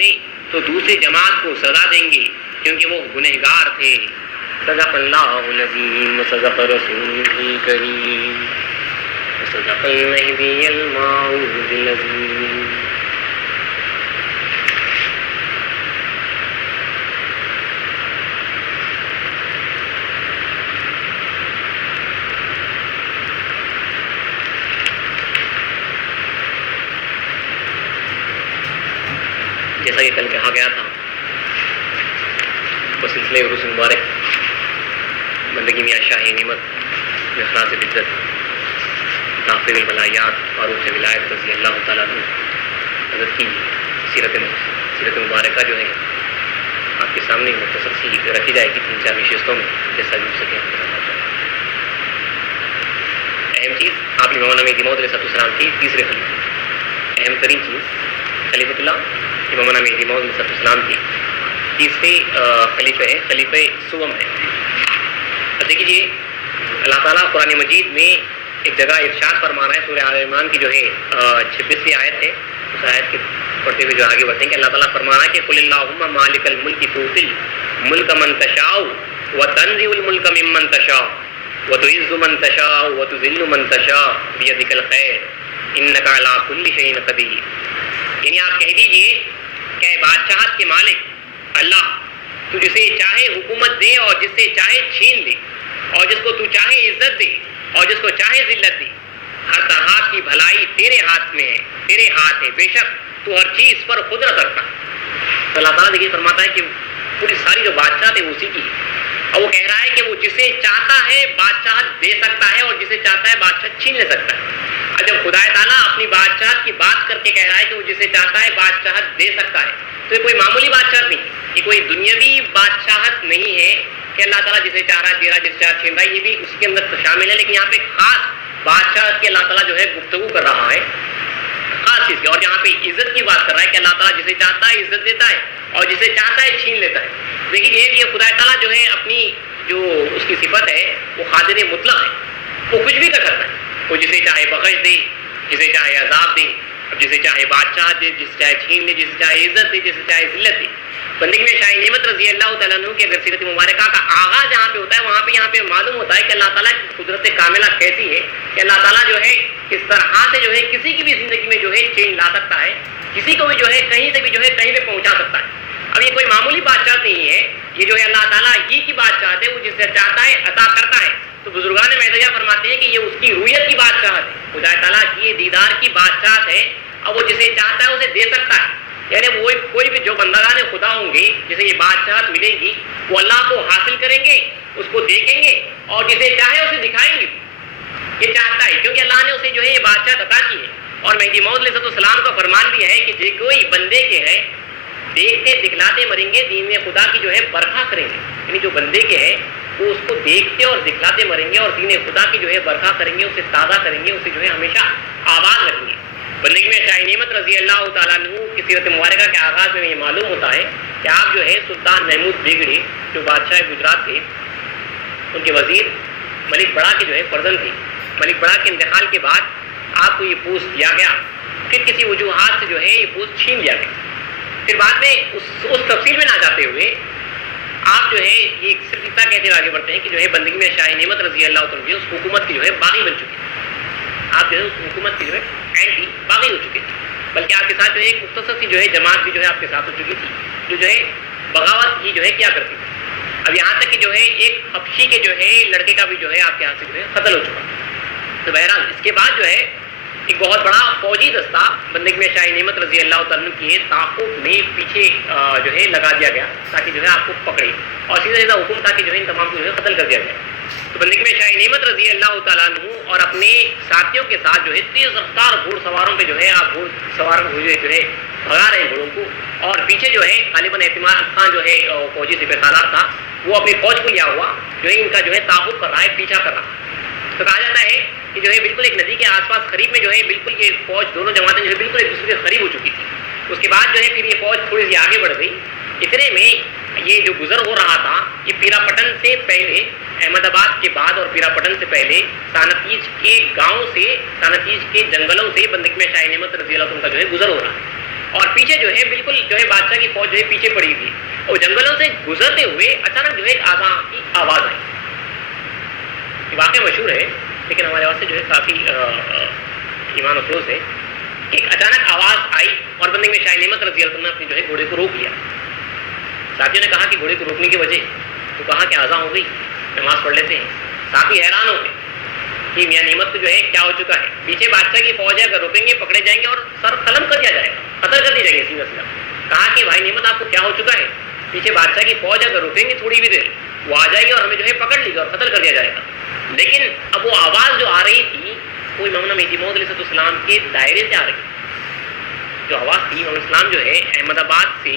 کرتے تو دوسری جماعت کو سزا دیں گے کیونکہ وہ گنہگار تھے۔ صدق اللہ العظیم وصدق رسولہ الکریم وصدق المہدی الموعود العظیم۔ جیسا کہ کل کہا گیا تھا وہ سلسلے عروس مبارک بندگی میاں شاہی نعمت اخلاص بدت نافذ البلایات فاروق ولایت رضی اللہ تعالیٰ عنہ حضرت کی سیرت مبارکہ جو ہے آپ کے سامنے مختصر سی رکھی جائے گی 3-4 نشستوں میں جیسا بھی ہو سکے۔ اہم چیز آپ امام مہدی موعود علیہ السلام کی تیسرے خلیفہ، اہم ترین چیز خلیفۃ اللہ امام مہدی موعود علیہ السلام کی تیسرے خلیفہ ہے، خلیفہ سوم ہے۔ اب دیکھیے اللہ تعالیٰ قرآن مجید میں ایک جگہ ارشاد فرما رہا ہے، سورہ آل عمران کی جو ہے 26ویں آیت ہے، اس آیت کے پڑھتے ہوئے جو آگے بڑھتے ہیں کہ اللہ تعالیٰ فرما رہا ہے کہ قل اللہم مالک الملک تؤتی الملک من تشاء وتنزع الملک ممن تشاء وتعز من تشاء وتذل من تشاء بیدک الخیر انک علی کل شیء قدیر۔ یعنی آپ کہہ دیجئے کہ بادشاہت کے مالک اللہ تو جسے چاہے حکومت دے اور جس سے چاہے چھین لے، اور جس کو تو چاہے عزت دے اور جس کو چاہے ذلت دے، ہر طرح کی بھلائی تیرے ہاتھ میں ہے، تیرے ہاتھ ہے، بے شک تو ہر چیز پر قدرت رکھتا ہے۔ تو اللہ تعالیٰ دیکھیے فرماتا ہے کہ پوری ساری جو بادشاہت ہے اسی کی ہے، اور وہ کہہ رہا ہے کہ وہ جسے چاہتا ہے بادشاہت دے سکتا ہے اور جسے چاہتا ہے بادشاہت چھین لے سکتا ہے۔ اور جب خدا تعالیٰ اپنی بادشاہت کی بات کر کے کہہ رہا ہے کہ وہ جسے چاہتا ہے بادشاہت دے سکتا ہے، تو یہ کوئی معمولی بادشاہت نہیں، یہ کوئی دنیاوی بادشاہت نہیں ہے کہ اللہ تعالیٰ جسے چاہ رہا ہے دے رہا ہے، جسے چاہ چھین رہا ہے، یہ بھی اس کے اندر شامل ہے، لیکن یہاں پہ خاص بادشاہت کی اللہ تعالیٰ جو ہے گفتگو کر رہا ہے خاص چیز کی، اور یہاں پہ عزت کی بات کر رہا ہے کہ اللہ تعالیٰ جسے چاہتا ہے عزت دیتا ہے اور جسے چاہتا ہے چھین لیتا ہے۔ دیکھیے یہ خدا تعالیٰ جو ہے اپنی جو اس کی صفت ہے وہ قادر مطلق ہے، وہ کچھ بھی کر سکتا ہے، وہ جسے چاہے بخش دے، جسے چاہے عذاب دے، جسے چاہے بادشاہ دے، جسے چاہے چھین لے، جسے چاہے عزت دے، جسے چاہے ذلت دے۔ بندگی میں شاہی نعمت رضی اللہ تعالیٰ عنہ کی اگر سیرت مبارکہ کا آغاز جہاں پہ ہوتا ہے وہاں پہ یہاں پہ معلوم ہوتا ہے کہ اللہ تعالیٰ کی قدرت کاملہ کیسی ہے کہ اللہ تعالیٰ جو ہے کس طرح سے جو ہے کسی کی بھی زندگی میں جو ہے چینج لا سکتا ہے، کسی کو بھی جو ہے کہیں سے بھی جو ہے کہیں پہ پہنچا سکتا ہے۔ اب یہ کوئی معمولی بادشاہ نہیں ہے، یہ جو ہے اللہ تعالیٰ ہی کی بادشاہت ہے، وہ جسے چاہتا ہے عطا کرتا ہے۔ تو بزرگان معدیہ فرماتے ہیں کہ یہ اس کی رویت کی بادشاہت ہے، خدا تعالیٰ کی دیدار کی بادشاہت ہے، اور وہ جسے چاہتا ہے اسے دے سکتا ہے۔ یعنی وہ کوئی بھی جو بندگان خدا ہوں گے جسے یہ بادشاہت ملے گی وہ اللہ کو حاصل کریں گے، اس کو دیکھیں گے اور جسے چاہے اسے دکھائیں گے، یہ چاہتا ہے کیونکہ اللہ نے اسے جو ہے یہ بادشاہت عطا کی ہے۔ اور مہدی موعود علیہ السلام کا فرمان بھی ہے کہ جو کوئی بندے کے ہے دیکھتے دکھلاتے مریں گے، دین خدا کی جو ہے برکھا کریں گے، یعنی جو بندے کے ہے وہ اس کو دیکھتے اور دکھلاتے مریں گے اور دین خدا کی جو ہے برکھا کریں گے، اسے تازہ کریں گے، اسے جو ہے ہمیشہ آباد رکھیں گے۔ بندگی میں شاہی نعمت رضی اللہ تعالیٰ عنہ کی سیرت مبارکہ کے آغاز میں یہ معلوم ہوتا ہے کہ آپ جو ہے سلطان محمود بیگڑے جو بادشاہ گجرات تھے، ان کے وزیر ملک بڑا کے جو ہے فرزند تھے۔ ملک بڑا کے انتقال کے بعد آپ کو یہ پوسٹ دیا گیا، پھر کسی وجوہات سے جو ہے یہ پوسٹ چھین لیا گیا۔ پھر بعد میں اس تفصیل میں نہ جاتے ہوئے آپ جو ہے یہ صرف اتنا کہتے ہوئے آگے بڑھتے ہیں کہ جو ہے بندگی میں شاہی نعمت رضی اللہ تعالیٰ عنہ اس حکومت کی جو ہے باغی بن چکی تھی، آپ جو ہے اس حکومت کی جو ہے اینٹی باغی ہو چکے تھے، بلکہ آپ کے ساتھ جو ہے ایک مختصر سی جو ہے جماعت بھی جو ہے آپ کے ساتھ ہو چکی تھی جو ہے بغاوت کی جو ہے کیا کرتی تھی۔ اب یہاں تک کہ جو ہے ایک حبشی کے جو ہے لڑکے کا بھی جو ہے آپ کے ہاتھ سے جو ہے قتل ہو چکا۔ تو بہرحال اس کے بعد جو ہے ایک بہت بڑا فوجی دستہ بندگی میں شاہی نعمت رضی اللہ تعالیٰ کی تعاقب میں پیچھے جو ہے لگا دیا گیا تاکہ جو ہے آپ کو پکڑے، اور سیدھا سیدھا حکم تھا کہ جو ہے ان تمام کو جو ہے قتل کر دیا گیا۔ تو بندگی میں شاہی نعمت رضی اللہ تعالیٰ عنہ اور اپنے ساتھیوں کے ساتھ جو ہے تیز رفتار گھوڑ سواروں پہ جو ہے آپ گھوڑ سوار جو ہے بھگا رہے ہیں گھوڑوں کو، اور پیچھے جو ہے غالباً اعتماد خان جو ہے فوجی سپہ سالار تھا، وہ اپنی فوج کو لیا ہوا جو ہے ان کا جو ہے تعاقب کر رہا ہے، پیچھا کر رہا ہے۔ تو کہا جاتا ہے کہ جو ہے بالکل ایک ندی کے آس پاس قریب میں جو ہے بالکل یہ فوج دونوں جماعتیں جو ہے بالکل ایک دوسرے کے قریب ہو چکی تھی۔ اس کے بعد جو ہے پھر یہ فوج تھوڑی سی آگے بڑھ گئی، اتنے میں یہ جو گزر ہو رہا تھا یہ پیرا پٹن سے پہلے، احمد آباد کے بعد اور پیرا پٹن سے پہلے سانتیج کے گاؤں سے، سانتیج کے جنگلوں سے بندگی میں شاہی نعمت رضی اللہ عنہ کا جو ہے گزر ہو رہا ہے۔ اور پیچھے جو ہے بالکل جو ہے بادشاہ کی فوج جو ہے پیچھے پڑی ہوئی، اور جنگلوں سے گزرتے ہوئے اچانک جو ہے ایک آذان کی آواز آئی. یہ واقعہ مشہور ہے لیکن ہمارے واسطے جو ہے کافی ایمان افروز ہے. ایک اچانک آواز آئی اور بندے میں شاہ نعمت رضی اللہ عنہ نے اپنے جو ہے گھوڑے کو روک لیا. ساتھیوں نے کہا کہ گھوڑے کو روکنے کی وجہ تو کہا کہ آذان ہو گئی، نماز پڑھ لیتے ہیں. ساتھی حیران ہو گئے کہ میاں نعمت کو جو ہے کیا ہو چکا ہے. پیچھے بادشاہ کی فوج ہے، اگر روکیں گے پکڑے جائیں گے اور سر قلم کر دیا جائے گا، قتل کر دی جائے گی سیدھا سیدھا. کہا کہ بھائی نعمت آپ کو کیا ہو چکا ہے، پیچھے بادشاہ کی فوج ہے، اگر روکیں گے تھوڑی بھی دیر وہ آ جائے گی اور ہمیں جو ہے پکڑ لے گا اور قتل کر دیا جائے گا. لیکن اب وہ آواز جو آ رہی تھی وہ امام مہدی موعود علیہ السلام کے دائرے سے آ رہی. جو آواز تھی امام اسلام جو ہے احمد آباد سے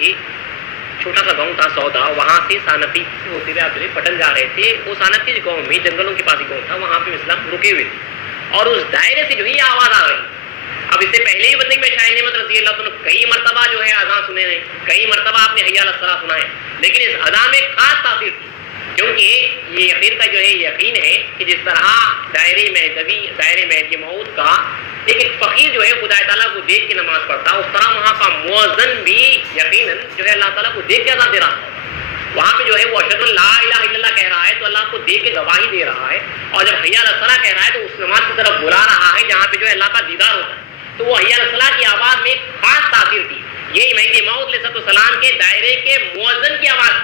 چھوٹا سا گاؤں تھا سودا، وہاں سے سانتی ہوتے ہوئے آپ جو ہے پٹن جا رہے تھے. وہ سانتی گاؤں میں جنگلوں کے پاس ہی گاؤں تھا، وہاں پہ اسلام رکے ہوئے تھے اور اس دائرے سے جو ہے یہ آواز آ رہی. اب اس سے پہلے ہی بندے میں شاہ نعمت رضی اللہ عنہ کئی مرتبہ جو ہے اذان سنے ہیں، کئی مرتبہ آپ نے حی علی الصلاۃ سنا ہے، لیکن اس اذان میں خاص تاثیر تھی کیونکہ یہ یقین کا جو ہے یقین ہے کہ جس طرح دائرے مہدی موعود کا ایک فقیر جو ہے خدا تعالیٰ کو دیکھ کے نماز پڑھتا، اس طرح وہاں کا مؤذن بھی یقیناً جو ہے اللہ تعالیٰ کو دیکھ کے اذان دے رہا تھا. وہاں پہ جو ہے وہ اشہد ان لا الہ الا اللہ کہہ رہا ہے تو اللہ کو دیکھ کے گواہی دے رہا ہے، اور جب حی علی الصلاۃ کہہ رہا ہے تو اس نماز کی طرف بلا رہا ہے جہاں پہ جو ہے اللہ کا دیدار ہوتا ہے. تو وہ حی علی الصلاۃ کی آواز میں خاص تاثیر تھی. یہ مہدی موعود علیہ السلام کے دائرے کے مؤذن کی آواز.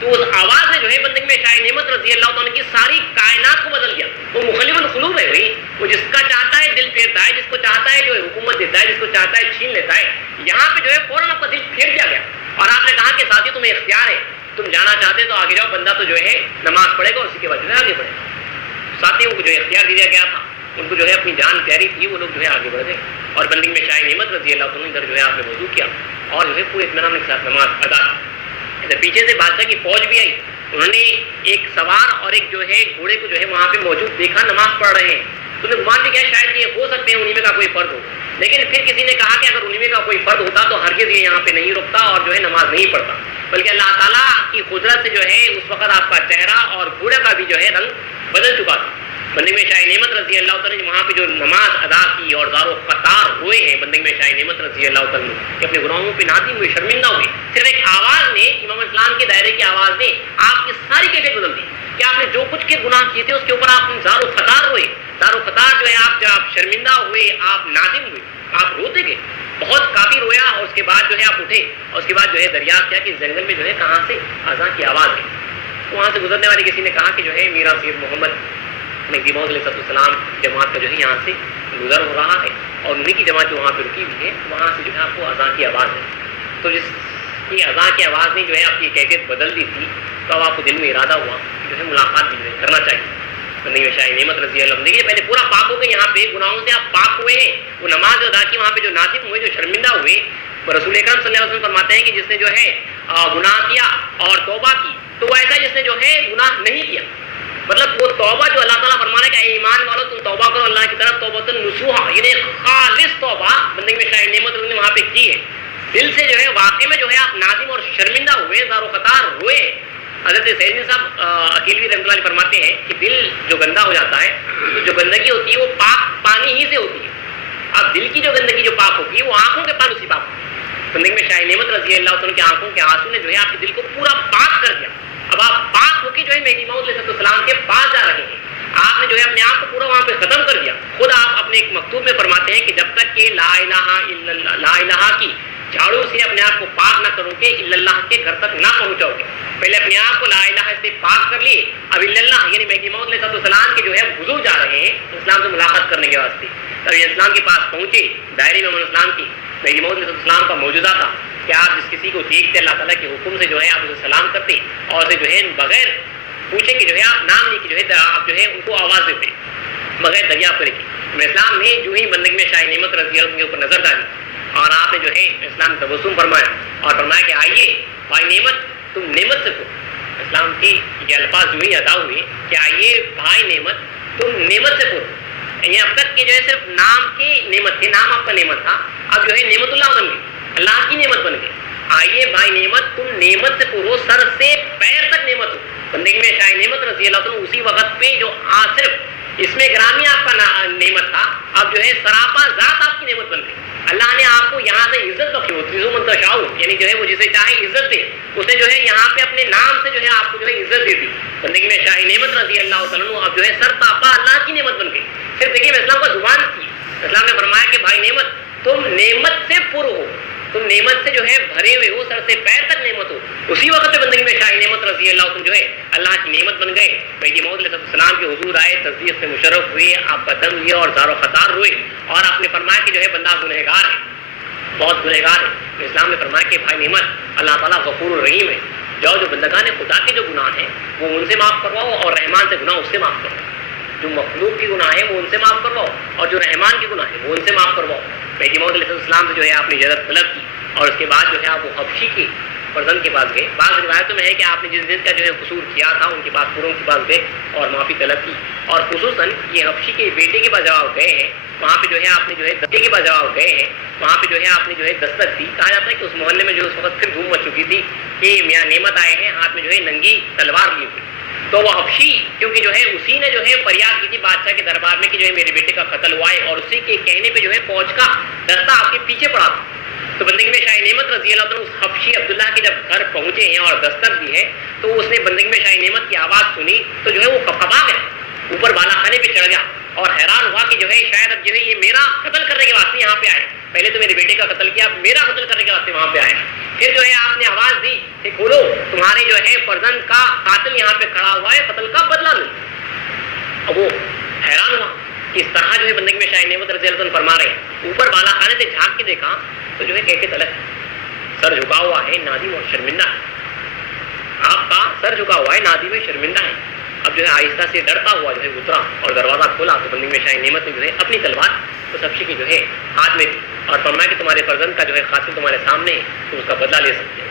تو اس آواز نے جو ہے بندگی میں شاہ نعمت رضی اللہ عنہ کی ساری کائنات کو بدل دیا. وہ مخلف القلوب ہے بھائی، وہ جس کا چاہتا ہے دل پھیرتا ہے، جس کو چاہتا ہے جو ہے حکومت دیتا ہے، جس کو چاہتا ہے چھین لیتا ہے. یہاں پہ جو ہے فوراً آپ کا دل پھیر دیا گیا اور آپ نے کہا کہ ساتھی تمہیں اختیار ہے، تم جانا چاہتے تو آگے جاؤ. بندہ تو جو ہے نماز پڑھے گا اور اسی کے بعد جو ہے آگے بڑھے گا. ساتھیوں کو جو ہے اختیار دیا گیا تھا، ان کو جو ہے اپنی جان پیاری تھی، وہ لوگ جو ہے آگے بڑھ گئے اور بندگی میں شاہ نعمت رضی اللہ عنہ ادھر جو ہے آپ نے وضو کیا اور جو ہے پورے اطمینان کے ساتھ نماز ادا کی. پیچھے سے بادشاہ کی فوج بھی آئی، انہوں نے ایک سوار اور ایک جو ہے گھوڑے کو جو ہے وہاں پہ موجود دیکھا نماز پڑھ رہے ہیں. تو نے گمان بھی کیا شاید یہ ہو سکتے ہیں انہی میں کا کوئی فرد ہو، لیکن پھر کسی نے کہا کہ اگر انہی میں کا کوئی فرد ہوتا تو ہرگز یہ یہاں پہ نہیں رکتا اور جو ہے نماز نہیں پڑھتا، بلکہ اللہ تعالیٰ کی قدرت سے جو ہے اس وقت آپ کا چہرہ اور گھوڑے کا بھی جو ہے رنگ بدل چکا تھا. بندگی میں شاہ نعمت رضی اللہ تعالیٰ نے وہاں پہ جو نماز ادا کی اور زار و قطار ہوئے ہیں بندگی میں شاہ نعمت رضی اللہ تعالیٰ کہ اپنے گناہوں پہ نادم ہوئے، شرمندہ ہوئے. صرف ایک آواز نے، امام اسلام کے دائرے کی آواز نے آپ کی ساری کیفیت بدل دی کہ آپ نے جو کچھ کے گناہ کیے تھے اس کے اوپر آپ زار و قطار ہوئے. زار و قطار جو ہے آپ شرمندہ ہوئے، آپ نادم ہوئے، آپ روتے گئے، بہت کافی رویا اور اس کے بعد جو ہے آپ اٹھے اور اس کے بعد جو ہے دریافت کیا کہ جنگل میں جو ہے کہاں سے اذان کی آواز ہے. تو وہاں سے گزرنے والے کسی نے کہا کہ جو ہے میرا سید محمد مہدی موعود علیہ السلام جماعت کا جو ہے یہاں سے گزر ہو رہا ہے اور انہی کی جماعت جو وہاں پہ رکی ہوئی ہے وہاں سے جو ہے آپ کو اذان کی آواز ہے. تو جس کی اذان کی آواز نے جو ہے آپ کی کیفیت بدل دی تھی تو اب آپ کو دل میں ارادہ ہوا کہ جو ہے ملاقات بھی کرنا چاہیے. نہیں شاہ نعمت رضی اللہ عنہ دیکھیے پہلے پورا پاک ہو گئے، یہاں پہ گناہوں سے آپ پاک ہوئے ہیں. وہ نماز ادا کی وہاں پہ جو نادم ہوئے، جو شرمندہ ہوئے، رسول اکرم صلی اللہ علیہ وسلم فرماتے ہیں کہ جس نے جو ہے گناہ کیا اور توبہ کی تو وہ ایسا جس نے جو ہے گناہ نہیں کیا. مطلب وہ توبہ جو اللہ تعالیٰ فرمانا ہے کہ اے ایمان والو تم توبہ کرو اللہ کی طرف، توبۃ نصوحا، یعنی خالص توبہ بندگی میں شاہ نعمت نے وہاں پہ کی ہے. دل سے جو ہے واقعی میں جو ہے آپ نادم اور شرمندہ ہوئے، زار و قطار ہوئے. حضرت سیدنا صاحب اکیلوی رحمۃ اللہ علیہ فرماتے ہیں کہ دل جو گندا ہو جاتا ہے تو جو گندگی ہوتی ہے وہ پاک پانی ہی سے ہوتی ہے. اب دل کی جو گندگی جو پاک ہوتی ہے وہ آنکھوں کے پانی سے پاک ہوتی ہے. بندگی میں شاہ نعمت رضی اللہ عنہ کے آنکھوں کے آنسو نے جو ہے آپ کے دل کو پورا پاک کر دیا. اب آپ پاک ہو کے جو ہے مہدی موعود علیہ السلام کے پاس جا رہے ہیں. آپ نے جو ہے اپنے آپ کو پورا وہاں پہ ختم کر دیا. خود آپ اپنے ایک مکتوب میں فرماتے ہیں کہ جب تک کہ لا الہ الا اللہ، لا الہ کی جھاڑو سے اپنے آپ کو پاک نہ کرو گے الا اللہ کے گھر تک نہ پہنچاؤ گے. پہلے اپنے آپ کو لا الہ سے پاک کر لیے، اب الا اللہ یعنی مہدی موعود علیہ السلام کے جو ہے حضور جا رہے ہیں اسلام سے ملاقات کرنے کے واسطے. تب یہ اسلام کے پاس پہنچے، دائرے میں اسلام کی مہدی موعود علیہ السلام کا موجودہ تھا کہ آپ جس کسی کو دیکھتے اللہ تعالیٰ کے حکم سے جو ہے آپ اسے سلام کرتے اور اسے جو ہے بغیر پوچھے کہ جو ہے آپ نام نہیں کہ جو ہے آپ جو ہے ان کو آواز دیتے بغیر دریافت کرے. اسلام نے جو ہی بندگی میں شاہ نعمت رضی اللہ عنہ کے اوپر نظر ڈالی اور آپ نے جو ہے اسلام تبسم فرمایا اور فرمایا کہ آئیے بھائی نعمت تم نعمت سے کرو. اسلام کی یہ الفاظ جو ہی ادا ہوئے کہ آئیے بھائی نعمت تم نعمت سے کرو. یعنی اب تک کہ جو ہے صرف نام کی نعمت تھی، نام آپ کا نعمت تھا، اب جو ہے نعمت اللہ بن گئی، اللہ کی نعمت بن گئی. آئیے بھائی نعمت تم نعمت سے پورو، سر سے پیر تک نعمت ہو. بندگی میں شاہ نعمت رضی اللہ عنہ اسی وقت پہ جو صرف اس میں گرامی آپ کا نعمت تھا، اب جو ہے سراپا ذات آپ کی نعمت بن گئی. اللہ نے آپ کو یہاں سے عزت بخشی ہوتی ہے، منتشاؤ یعنی جو ہے وہ جسے چاہے عزت دے، اسے جو ہے یہاں پہ اپنے نام سے جو ہے آپ کو جو ہے عزت دے دی. بندگی میں شاہی نعمت رضی اللہ تعالیٰ عنہ اب جو ہے سر تاپا اللہ کی نعمت بن گئی. پھر دیکھیے میں اسلام کا زبان کی، اسلام نے فرمایا کہ بھائی نعمت تم نعمت سے پر ہو، تم نعمت سے جو ہے بھرے ہوئے ہو، سر سے پیر تک نعمت ہو. اسی وقت پہ بندگی میں شاہی نعمت رضی اللہ عنہ جو ہے اللہ کی نعمت بن گئے. مہدی موعود علیہ السلام کے حضور آئے، تصدیق سے مشرف ہوئے، آپ کا دم لیا اور زار و خطار روئے، اور آپ نے فرمایا کہ جو ہے بندہ گنہگار ہے، بہت گنہگار ہے. اسلام نے فرمایا کہ بھائی نعمت اللہ تعالیٰ غفور الرحیم ہے، جو بندگان خدا کے جو گناہ ہیں وہ ان سے معاف کرواؤ، اور رحمان سے گناہ اس سے معاف کرواؤ. جو مخلوق کی گناہ ہے وہ ان سے معاف کرواؤ، اور جو رحمان کی گناہ ہے وہ ان سے معاف کرواؤ. مہدی موعود علیہ السلام سے جو ہے آپ نے اجازت طلب کی، اور اس کے بعد جو ہے آپ وہ حبشی کی فرزند کے پاس گئے. بعض روایتوں میں ہے کہ آپ نے جس دن کا جو ہے قصور کیا تھا ان کے پاس پوروں کے پاس گئے اور معافی طلب کی. اور خصوصاً یہ حبشی کے بیٹے کے پاس جواب گئے ہیں، وہاں پہ جو ہے آپ نے جو ہے بیٹے کے پاس جواب گئے ہیں، وہاں پہ جو ہے آپ نے جو ہے دستک دی. کہا جاتا ہے کہ اس محلے میں جو اس وقت پھر دھوم مچ چکی تھی کہ میاں نعمت آئے ہیں ہاتھ میں جو ہے ننگی تلوار لی ہوئی. تو وہ حبشی کیونکہ جو ہے اسی نے جو ہے فریاد کی تھی بادشاہ کے دربار میں کہ جو ہے میرے بیٹے کا قتل ہوا ہے، اور اسی کے کہنے پہ جو ہے فوج کا دستہ آپ کے پیچھے پڑا تھا. تو بندگی میں شاہی نعمت رضی اللہ عنہ اس حبشی عبداللہ کے جب گھر پہنچے ہیں اور دستک دی ہے تو اس نے بندگی میں شاہی نعمت کی آواز سنی تو جو ہے وہ کپا گیا، اوپر بالا خانے پہ چڑھ گیا اور حیران ہوا کہ جو ہے شاید اب جو ہے یہ میرا قتل کرنے کے واسطے یہاں پہ آئے. پہلے تو میرے بیٹے کا قتل کیا، اب میرا قتل کرنے کے واسطے وہاں پہ آئے. پھر جو ہے آپ نے آواز دی کہ کھولو، تمہارے جو ہے فرزند کا قاتل یہاں پہ کھڑا ہوا ہے، قتل کا بدلہ لو. اب وہ حیران ہوا کہ اس طرح جو ہے بندگی میں شاہی نعمت رضی اللہ عنہ فرما رہے ہیں. اوپر بالا خانے سے جھانک کے دیکھا تو جو ہے کیفیت الگ، سر جھکا ہوا ہے، نادم اور شرمندہ ہے. آپ کا سر جھکا ہوا ہے، نادم ہے، شرمندہ ہے. اب جو ہے آہستہ سے ڈرتا ہوا جو ہے اترا اور دروازہ کھولا تو بندگی میں شاہی نعمت نے جو ہے اپنی تلوار اس حبشی کی جو ہے ہاتھ میں دی اور فرمایا کہ تمہارے فرزند کا جو ہے قاتل تمہارے سامنے ہے، تم اس کا بدلہ لے سکتے ہو.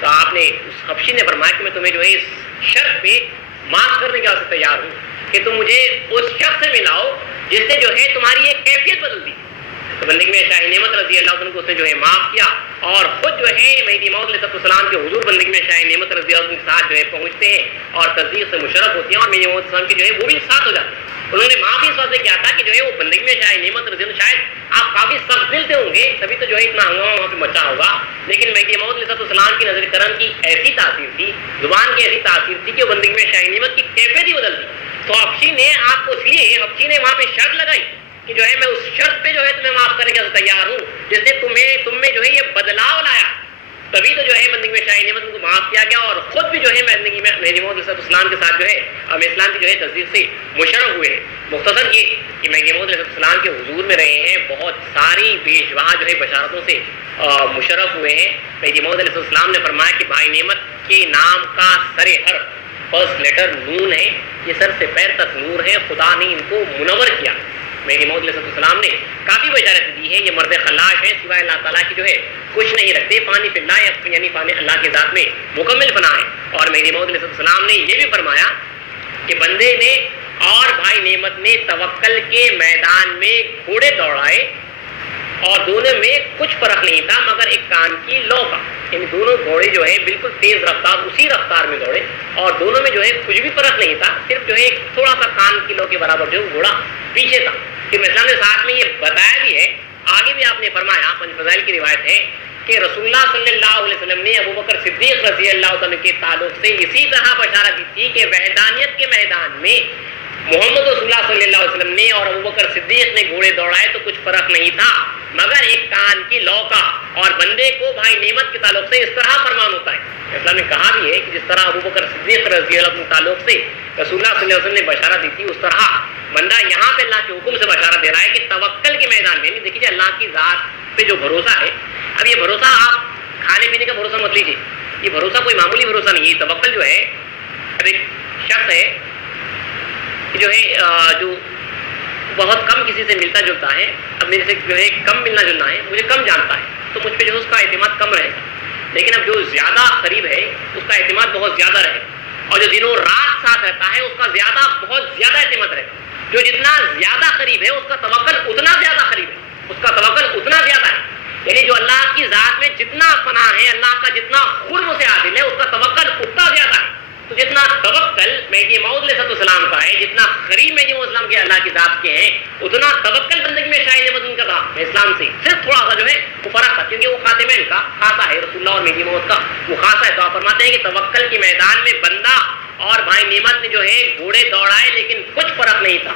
تو آپ نے اس حبشی نے فرمایا کہ میں تمہیں جو ہے اس شرط پہ معاف کرنے کے واسطے تیار ہوں کہ تم مجھے اس شخص سے ملاؤ جس نے جو ہے تمہاری ایک کیفیت بدل دی. تو بندگی میں شاہی نعمت رضی اللہ عنہ کو اس نے جو ہے معاف کیا اور خود جو ہے مہدی موعود علیہ السلام کے حضور بندگی میں شاہی نعمت رضی اللہ عنہ کے ساتھ جو ہے پہنچتے ہیں اور تصدیق سے مشرف ہوتے ہیں اور مہدی موعود السلام کے جو ہے وہ بھی ساتھ ہو جاتے ہیں. انہوں نے معافی اس واسطے کیا تھا کہ جو ہے وہ بندگی میں شاہی نعمت رضی اللہ شاید آپ کافی سخت دل سے ہوں گے تبھی تو جو ہے اتنا ہنگامہ وہاں پہ مچا ہوگا، لیکن مہدی موعود علیہ السلام کی نظر کرم کی ایسی تاثیر تھی، زبان کی ایسی تاثیر تھی کہ وہ بندگی میں شاہی نعمت کی کیفیت ہی بدل دی. تو حبشی نے آپ کو اس لیے حبشی نے وہاں پہ شرط لگائی کہ جو ہے میں اس شرط پہ جو ہے تمہیں معاف کرنے کے لیے تیار ہوں جس نے تم میں جو ہے یہ بدلاؤ لایا. تبھی تو جو ہے بندگی میں شاہی نعمت کو معاف کیا گیا اور خود بھی جو ہے بندگی میں مہدی موعود علیہ السلام کے ساتھ جو ہے اب اسلام کی جو ہے تصدیق سے مشرف ہوئے ہیں. مختصر یہ کہ مہدی موعود علیہ السلام کے حضور میں رہے ہیں، بہت ساری بیشبہ جو ہے بشارتوں سے مشرف ہوئے ہیں. مہدی موعود علیہ السلام نے فرمایا کہ بھائی نعمت کے نام کا سر حرف فرسٹ لیٹر نون ہے، یہ سر سے پیر تک نور ہے، خدا نے ان کو منور کیا. مہدی موعود علیہ السلام نے کافی بشارت دی ہے. یہ مرد خلاش ہے، سوائے اللہ تعالیٰ کی جو ہے کچھ نہیں رکھتے، پانی فی اللہ یعنی پانی اللہ کے ذات میں مکمل فنا ہے. اور مہدی موعود علیہ السلام نے یہ بھی فرمایا کہ بندے نے اور بھائی نعمت نے توکل کے میدان میں گھوڑے دوڑائے اور دونوں میں کچھ فرق نہیں تھا مگر ایک کان کی لو کا، یعنی دونوں گھوڑے جو ہے بالکل تیز رفتار اسی رفتار میں دوڑے اور دونوں میں جو ہے کچھ بھی فرق نہیں تھا، صرف جو ہے ایک تھوڑا سا کان کی لو کے برابر جو گھوڑا پیچھے تھا. پھر اسلام نے ساتھ میں یہ بتایا بھی ہے، آگے بھی آپ نے فرمایا، پنج فضائل کی روایت ہے کہ رسول اللہ صلی اللہ علیہ وسلم نے ابو بکر صدیق رضی اللہ عنہ کے تعلق سے اسی طرح بشارت دی تھی کہ وحدانیت کے میدان میں محمد رسول اللہ صلی اللہ علیہ وسلم نے اور ابو بکر صدیق نے گھوڑے دوڑائے تو کچھ فرق نہیں تھا مگر ایک کان کی لو کا. اور بندے کو بھائی نعمت کے تعلق سے اس طرح فرمان ہوتا ہے. اسلام نے کہا بھی ہے کہ جس طرح ابو بکر صدیق رضی اللہ عنہ کے تعلق سے رسول اللہ صلی اللہ علیہ وسلم نے بشارت دی تھی، اس طرح بندہ یہاں پہ اللہ کے حکم سے بشارت دے رہا ہے کہ توکل کے میدان میں، دیکھیے اللہ کی ذات پہ جو بھروسہ ہے، اب یہ بھروسہ آپ کھانے پینے کا بھروسہ مت لیجیے، یہ بھروسہ کوئی معمولی بھروسہ نہیں ہے. توکل جو ہے، اب ایک شخص ہے جو ہے جو بہت کم کسی سے ملتا جلتا ہے، اب میرے سے جو ہے کم ملنا جلنا ہے، مجھے کم جانتا ہے تو مجھ پہ جو ہے اس کا اعتماد کم رہے گا، لیکن اب جو زیادہ قریب ہے اس کا اعتماد بہت زیادہ رہے گا، اور جو دنوں رات ساتھ رہتا ہے اس کا بہت زیادہ اعتماد رہے گا. جو جتنا زیادہ قریب ہے اس کا توکل اتنا زیادہ قریب ہے، اس کا توکل اتنا زیادہ ہے. یعنی جو اللہ کی ذات میں جتنا پناہ ہے، اللہ کا جتنا قرب سے عادل ہے، اس کا توکل اتنا زیادہ ہے. تو جتنا توکل مہدی موعود علیہ السلام کا ہے، جتنا قریب مہدی موعود السلام کے اللہ کی ذات کے ہیں، اتنا توکل بندگی میں شاہ نعمت ان کا تھا اسلام سے صرف تھوڑا سا جو ہے وہ فرق تھا، کیونکہ وہ خاتمین کا خاصہ ہے، رسول اللہ اور مہدی موعود کا وہ خاصہ ہے۔ تو آپ فرماتے ہیں کہ توکل کے میدان میں بندہ اور بھائی نعمت نے جو ہے گھوڑے دوڑائے، لیکن کچھ فرق نہیں تھا،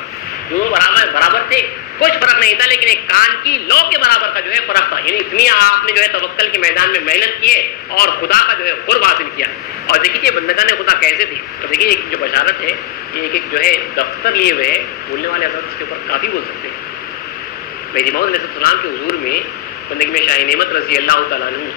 جو برابر تھے، کچھ فرق نہیں تھا، لیکن ایک کان کی لو کے برابر کا جو ہے فرق تھا، یعنی اتنی آپ نے جو ہے توکل کے میدان میں محنت کی ہے اور خدا کا جو ہے قرب حاصل کیا۔ اور دیکھیے بندگان خدا کیسے تھی، تو دیکھیے ایک جو بشارت ہے، یہ ایک جو ہے دفتر لیے ہوئے ہے، بولنے والے حضرت اس کے اوپر کافی بول سکتے ہیں۔ مہدی موعود علیہ السلام کے حضور میں بندگی میں شاہ نعمت رضی اللہ تعالیٰ عنہ،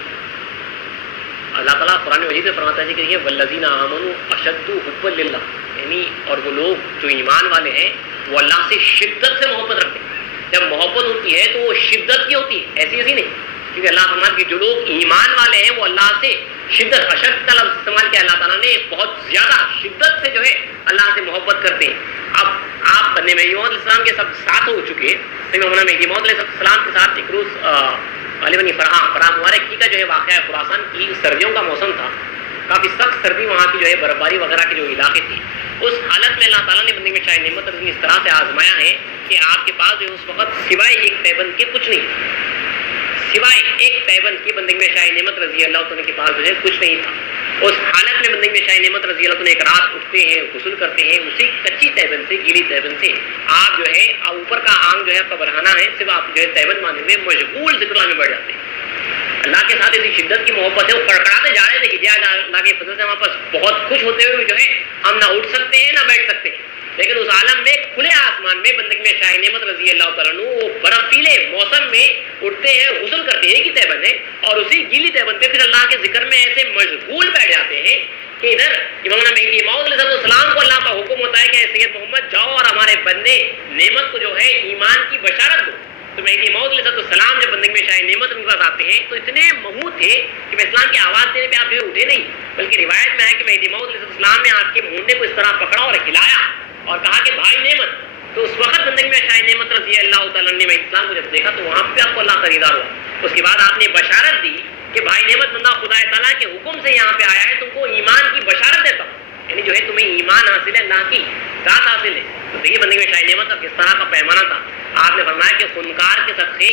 اللہ تعالیٰ قرآن مجید میں فرماتا ہے کہ والذین آمنوا اشد حبا للہ، یعنی اور وہ لوگ جو ایمان والے ہیں وہ اللہ سے شدت سے محبت رکھتے ہیں۔ جب محبت ہوتی ہے تو وہ شدت کی ہوتی ہے، ایسی نہیں، کیونکہ اللہ فرماتا ہے کہ جو لوگ ایمان والے ہیں وہ اللہ سے شدت، اشد کا لفظ استعمال کیا اللہ تعالیٰ نے، بہت زیادہ شدت سے جو ہے اللہ سے محبت کرتے ہیں۔ اب آپ بندے مہدی موعود علیہ السلام کے سب ساتھ ہو چکے، مہدی موعود علیہ السلام کے ساتھ ایک روز غالباً فرح مبارک کی کا جو ہے واقعہ ہے، خراسان کی سردیوں کا موسم تھا، کافی سخت سردی وہاں کی جو ہے برف باری وغیرہ کے جو علاقے تھی، اس حالت میں اللہ تعالیٰ نے بندے میں شاہ نعمت اس طرح سے آزمایا ہے کہ آپ کے پاس جو اس وقت سوائے ایک تیبند کے کچھ نہیں، سوائے ایک تیبند کی بندگی میں شاہ نعمت رضی اللہ عنہ کے پاس جو ہے کچھ نہیں تھا۔ اس حالت میں بندگی میں شاہ نعمت رضی اللہ عنہ ایک رات اٹھتے ہیں، غسل کرتے ہیں، اسی کچی تیبند سے، گیلی تیبند سے آپ جو ہے اوپر کا آنگ جو ہے آپ کا برہانہ ہے، صرف آپ جو ہے تیبند باندھے ہوئے مشغول ذکر اللہ میں بڑھ جاتے ہیں۔ اللہ کے ساتھ ایسی شدت کی محبت ہے، وہ کڑکڑاتے جا رہے تھے کہ اللہ کے فضل سے ہمارے پاس بہت خوش ہوتے ہوئے جو ہے ہم نہ اٹھ سکتے ہیں نہ بیٹھ سکتے ہیں، لیکن اس عالم میں کھلے آسمان میں بندگی میں شاہ نعمت رضی اللہ تعالیٰ عنہ وہ برفیلے موسم میں اٹھتے ہیں، غسل کرتے ہیں، ایک ہی تیبند ہے، اور اسی گیلی تیبند پہ پھر اللہ کے ذکر میں ایسے مشغول بیٹھ جاتے ہیں کہ ادھر امام مہدی موعود علیہ السلام کو اللہ کا حکم ہوتا ہے کہ اے سید محمد جاؤ اور ہمارے بندے نعمت کو جو ہے ایمان کی بشارت دو۔ تو مہدی موعود علیہ السلام جب بندگی میں شاہ نعمت ان کے پاس آتے ہیں تو اتنے ممنوع تھے کہ میں اسلام کی آواز دینے پہ آپ جو اٹھے نہیں، بلکہ روایت میں ہے کہ مہدی موعود علیہ السلام نے آپ کے مونڈے کو اس طرح پکڑا اور ہلایا اور کہا کہ بھائی نعمت۔ تو اس وقت بندگی میں شاہ نعمت رضی اللہ تعالیٰ نے اسلام کو جب دیکھا تو وہاں پہ آپ کو اللہ کا دیدار ہوا۔ اس کے بعد آپ نے بشارت دی کہ بھائی نعمت بندہ خدا تعالیٰ کے حکم سے یہاں پہ آیا ہے، تم کو ایمان کی بشارت دیتا ہوں، یعنی جو ہے تمہیں ایمان حاصل ہے، اللہ کی ذات حاصل ہے۔ تو دیکھیے بندگی میں شاہ نعمت کا کس طرح کا پیمانہ تھا۔ آپ نے فرمایا کہ خونکار کے صدقے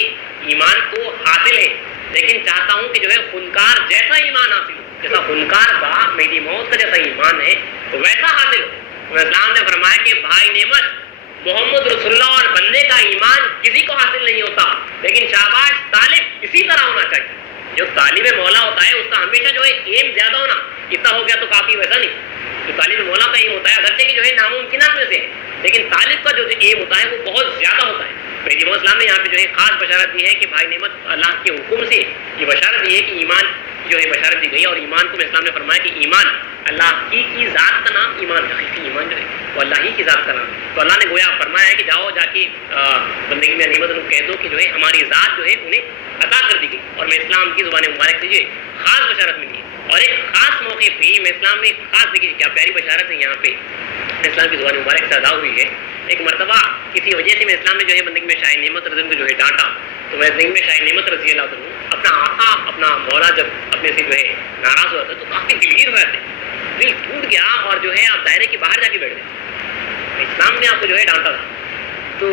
ایمان کو حاصل ہے، لیکن چاہتا ہوں کہ جو ہے خونکار جیسا ایمان حاصل ہو، جیسا خونکار کا مہدی موعود کا جیسا ایمان ہے ویسا حاصل ہو۔ اسلام نے فرمایا کہ بھائی نعمت محمد رسول اللہ اور بندے کا ایمان کسی کو حاصل نہیں ہوتا، لیکن شاباش طالب اسی طرح ہونا چاہیے۔ جو طالب مولا ہوتا ہے اس کا ہمیشہ جو ہے ایم زیادہ ہونا، اتنا ہو گیا تو کافی، ویسا نہیں۔ جو طالب مولا کا ایم ہوتا ہے اگرچہ کہ جو ہے ناممکنات میں سے ہے، لیکن طالب کا جو ایم ہوتا ہے وہ بہت زیادہ ہوتا ہے۔ مہدی موعود اسلام نے یہاں پہ جو ہے خاص بشارت دی ہے کہ بھائی نعمت اللہ کے حکم سے یہ بشارت دی ہے کہ ایمان جو ہے بشارت دی گئی، اور ایمان کو اسلام نے فرمایا کہ ایمان اللہ کی ذات کا نام ایمان، حقیقی ایمان جو ہے وہ اللہ ہی کی ذات کا نام۔ تو اللہ نے گویا فرمایا ہے کہ جاؤ جا کے بندگی میں نعمت کو کہہ دو کہ جو ہے ہماری ذات جو ہے انہیں عطا کر دی گئی، اور میں اسلام کی زبان مبارک سے جو ہے خاص بشارت ملی ہے۔ اور ایک خاص موقع پہ میں اسلام نے خاص دیکھی کیا پیاری بشارت ہے یہاں پہ اسلام کی زبان مبارک سے ادا ہوئی ہے۔ ایک مرتبہ کسی وجہ سے میں اسلام نے جو ہے بندگی میں شاہ نعمت رضی کو جو ہے ڈانٹا، تو میں بندگی میں شاہ نعمت رضی اللہ عنہ اپنا آقا اپنا مولا جب اپنے سے جو ہے ناراض ہوا تھا تو کافی دلگیر ہوئے تھے، دل ٹوٹ گیا اور جو ہے آپ دائرے کے باہر جا کے بیٹھ گئے۔ اسلام نے آپ کو جو ہے ڈانٹا تھا، تو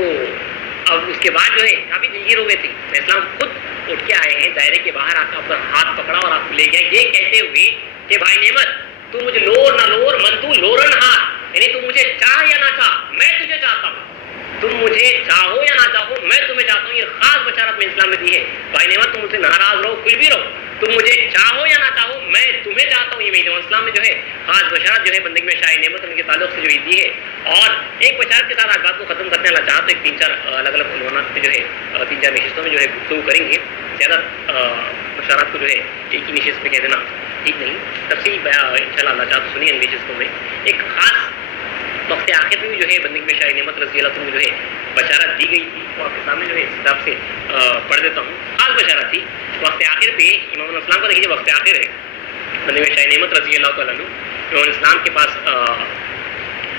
اب اس کے بعد جو ہے کافی دلگیر ہو گئے تھے۔ اسلام خود اٹھ کے آئے ہیں، دائرے کے باہر آ کر اپنا ہاتھ پکڑا اور آپ لے گیا، یہ کہتے ہوئے کہ بھائی نعمت تو مجھے لور نہ لور من تو لورن ہاتھ، یعنی تم مجھے چاہ یا نہ چاہ میں تجھے چاہتا ہوں، تم مجھے چاہو یا نہ چاہو میں تمہیں چاہتا ہوں۔ یہ خاص بشارت میں اسلام نے دی ہے، بھائی نعمت تم مجھ سے ناراض رہو کچھ بھی رہو، تم مجھے چاہو یا نہ چاہو میں تمہیں چاہتا ہوں۔ یہ مہدی موعود اسلام نے جو ہے خاص بشارت جو ہے بندگی میں شاہ نعمت ان کے تعلق سے جو دی ہے۔ اور ایک بشارت کے ساتھ آج بات کو ختم کرنے والا چاہتا ہوں، ایک 3-4 الگ الگ عنوانات پہ جو ہے 3-4 نشستوں میں جو ہے گفتگو کریں گے۔ زیادہ بشارات کو جو ہے ایک ہی نشست پہ کہہ دینا ٹھیک نہیں، تفصیل انشاءاللہ اللہ چاہتا سنیے ان نشستوں میں۔ ایک خاص وقت آخر میں بھی جو ہے بندگی میں شاہ نعمت رضی اللہ عنہ جو ہے بشارت دی گئی تھی، وہ آپ کے سامنے جو ہے اس حساب سے پڑھ دیتا ہوں۔ خاص بشارت تھی وقت آخر پہ، امام الاسلام کا دیکھیے وقت آخر ہے، بندگی میں شاہ نعمت رضی اللہ تعالیٰ عنہ امام الاسلام کے پاس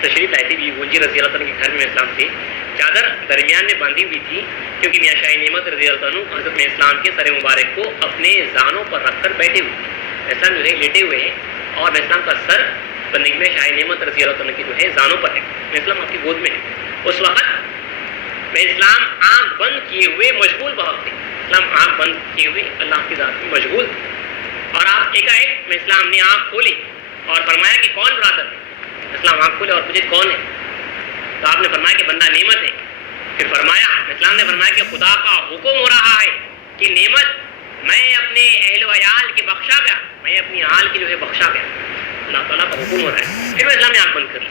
تشریف لائی تھی، گنجی رضی اللہ عنہ کے گھر میں اسلام تھے، چادر درمیان میں باندھی ہوئی تھی، کیونکہ میاں شاہ نعمت رضی اللہ عنہ حضرت میں اسلام کے سر مبارک کو اپنے زانوں پر رکھ کر بیٹھے ہوئے، اسلام جو ہے لیٹے ہوئے ہیں اور اسلام کا سر بندگی میں شاہ نعمت رضی اللہ عنہ کی جو ہے زانوں پر ہے، میں اسلام آپ کی گود میں ہے. اس وقت میں اسلام آنکھ بند کیے ہوئے مشغول بہت تھے، اسلام آنکھ بند کیے ہوئے اللہ کی ذات میں مشغول تھے. اور آپ ایک میں اسلام نے آنکھ کھولی اور فرمایا کہ کون برادر ہے؟ اسلام آنکھ کھولے اور مجھے کون ہے؟ تو آپ نے فرمایا کہ بندہ نعمت ہے. پھر فرمایا اسلام نے فرمایا کہ خدا کا حکم ہو رہا ہے کہ نعمت میں اپنے اہل و عیال کے بخشا گیا، میں اپنی آل کی جو ہے بخشا گیا، اللہ تعالیٰ کا حکم ہو رہا ہے. پھر میں اسلام نے آنکھ بند کر لی.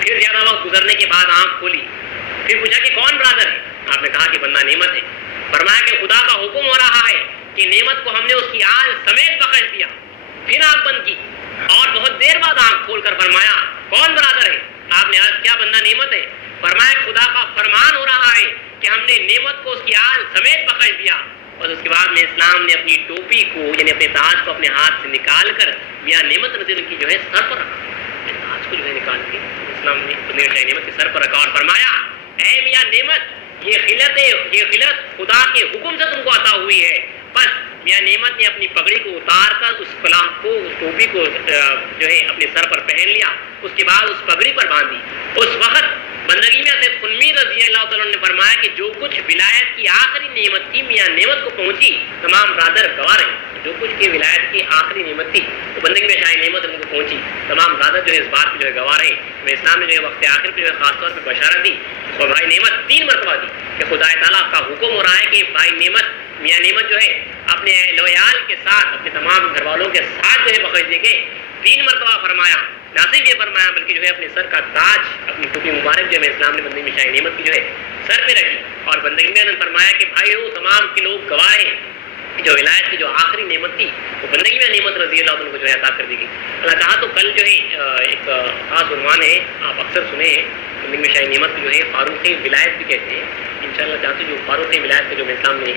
پھر زیادہ وقت گزرنے کے بعد آنکھ کھولی. پھر پوچھا کہ کون برادر ہے؟ آپ نے کہا کہ بندہ نعمت ہے. فرمایا کہ خدا کا حکم ہو رہا ہے کہ نعمت کو ہم نے اس کی آل سمیت بخش دیا. پھر آنکھ بند کی اور بہت دیر بعد آنکھ کھول کر فرمایا کون برادر ہے؟ آپ نے عرض کیا بندہ نعمت ہے. فرمایا خدا کا فرمان ہو رہا ہے کہ ہم نے نعمت کو اس کی آل سمیت بخش دیا. اور اس کے بعد میں اسلام نے اپنی ٹوپی کو یعنی اپنے تاج کو اپنے ہاتھ سے نکال کر میاں نعمت رضی اللہ کی جو ہے سر پر رکھا. تاج کو جو ہے نکال کے اسلام نے شاہ نعمت کے سر پر رکھا اور فرمایا اے میاں نعمت، یہ خلت خدا کے حکم سے تم کو عطا ہوئی ہے. بس میاں نعمت نے اپنی پگڑی کو اتار کر اس کلام کو، اس ٹوپی کو جو ہے اپنے سر پر پہن لیا. اس کے بعد اس پگڑی پر باندھی. اس وقت بندگی میں حضرت خنمی رضی اللہ تعالیٰ نے فرمایا کہ جو کچھ ولایت کی آخری نعمت تھی میاں نعمت کو پہنچی، تمام برادر گواہ رہے. جو کچھ کی ولایت کی آخری نعمت تھی وہ بندگی میں شاہ نعمت ان کو پہنچی. تمام برادر جو ہے اس بات جو ہے گواہ رہے. میں اسلام نے جو ہے وقت آخر پہ جو ہے خاص طور پہ بشارت دی اور بھائی نعمت 3 مرتبہ دی کہ خدا تعالیٰ کا حکم ہو رہا ہے کہ بھائی نعمت میاں نعمت جو ہے اپنے اہل و عیال کے ساتھ، اپنے تمام گھر والوں کے ساتھ جو ہے بخش دیں گے. 3 مرتبہ فرمایا. نہ صرف یہ فرمایا بلکہ جو ہے اپنے سر کا تاج، اپنی ٹوپی مبارک جو ہے اسلام نے بندگی میں شاہ نعمت کی جو ہے سر پہ رکھی اور بندگی میں فرمایا کہ بھائی ہو تمام کے لوگ گواہ ہیں جو ولایت کی جو آخری نعمت تھی وہ بندگی میں نعمت رضی اللہ عنہ کو جو ہے عطا کر دی گئی. اللہ چاہا تو کل جو ہے ایک خاص عنوان ہے، آپ اکثر سنے ہیں بندگی میں شاہ نعمت جو ہے فاروق ولایت بھی کہتے ہیں. انشاءاللہ چاہتے جو فاروق ولایت کا جو اسلام نے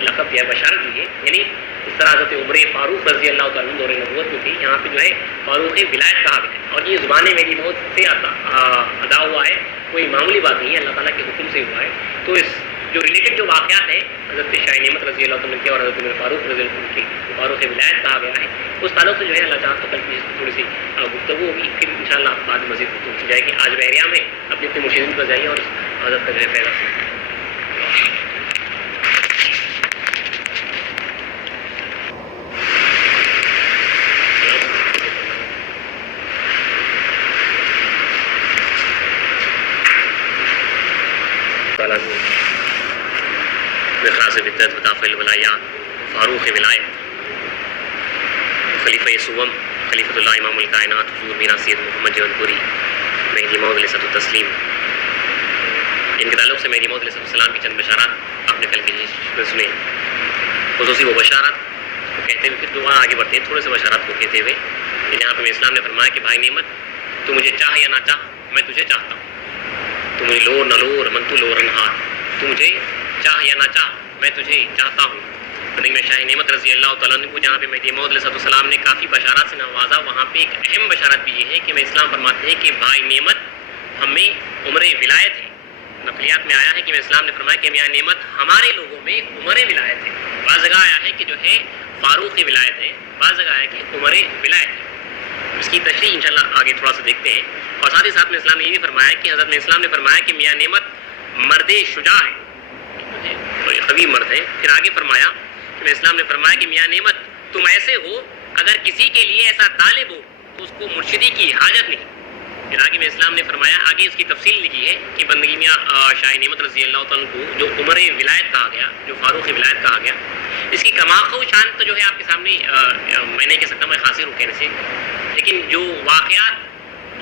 لقب دیا بشارت دی ہے، یعنی اس طرح حضرت عمر فاروق رضی اللہ تعالیٰ دور نبوت میں تھی، یہاں پہ جو ہے فاروق ولایت کہا گیا ہے. اور یہ زبان میری موت سے ادا ہوا ہے، کوئی معمولی بات نہیں ہے، اللہ تعالیٰ کے حکم سے ہوا ہے. تو اس جو ریلیٹڈ جو واقعات ہیں حضرت شاہ نعمت رضی اللہ عنہ کے اور حضرت عمر فاروق رضی اللہ عنہ کی فاروق ولایت کہا گیا ہے، اس تعلق سے جو ہے اللہ چاہتا تو کل کی تھوڑی سی گفتگو ہوگی، پھر انشاءاللہ بعد مزید گفتگو کی جائے گی. آج بحریہ میں اپنے اپنے مرشدین پر جائیے اور حضرت کا جو ہے فیضا سے بدت وطافل ولایات فاروق ولایت خلیفہ سوم خلیفۃ اللہ امام الکائنات حضور میرا سید محمد جون پوری مہدی موعود علیہ السلام. ان کے تعلق سے مہدی موعود علیہ السلام کی چند بشارات آپ نے کل کی سنے. خصوصی وہ بشارات کو کہتے ہوئے پھر دعا آگے بڑھتے ہیں تھوڑے سے بشارات کو کہتے ہوئے جہاں پہ اسلام نے فرمایا کہ بھائی نعمت تو مجھے چاہ یا نہ چاہ میں تجھے چاہتا ہوں. تو مجھے لور نہ لور من تو لورن ہاتھ، تو مجھے چاہ یا نہ چاہ میں تجھے چاہتا ہوں. بندگی میں شاہ نعمت رضی اللہ تعالیٰ عنہ کو جہاں پہ مہدی موعود علیہ السلام نے کافی بشارات سے نوازا، وہاں پہ ایک اہم بشارت بھی یہ ہے کہ میں اسلام فرماتے ہیں کہ بھائی نعمت ہمیں عمر ولایت ہے. نقلیات میں آیا ہے کہ میں اسلام نے فرمایا کہ میاں نعمت ہمارے لوگوں میں عمر ولایت ہے. بعض جگہ آیا ہے کہ جو ہے فاروق ولایت ہے، بعض جگہ آیا کہ عمر ولایت ہے. اس کی تشریح انشاءاللہ آگے تھوڑا سا دیکھتے ہیں. اور ساتھ ہی ساتھ میں اسلام نے یہ بھی فرمایا کہ حضرت اسلام نے فرمایا کہ میاں نعمت مرد شجاع ہے، قوی مرد ہے. پھر آگے فرمایا کہ اسلام نے فرمایا کہ میاں نعمت تم ایسے ہو اگر کسی کے لیے ایسا طالب ہو تو اس کو مرشدی کی حاجت نہیں. پھر آگے میں اسلام نے فرمایا، آگے اس کی تفصیل لکھی ہے کہ بندگی میاں شاہ نعمت رضی اللہ تعالیٰ کو جو عمر ولایت کہا گیا، جو فاروق ولایت کہا گیا، اس کی کماخو شان تو جو ہے آپ کے سامنے میں نہیں کہہ سکتا، میں خاصر ہوں کہنے سے، لیکن جو واقعات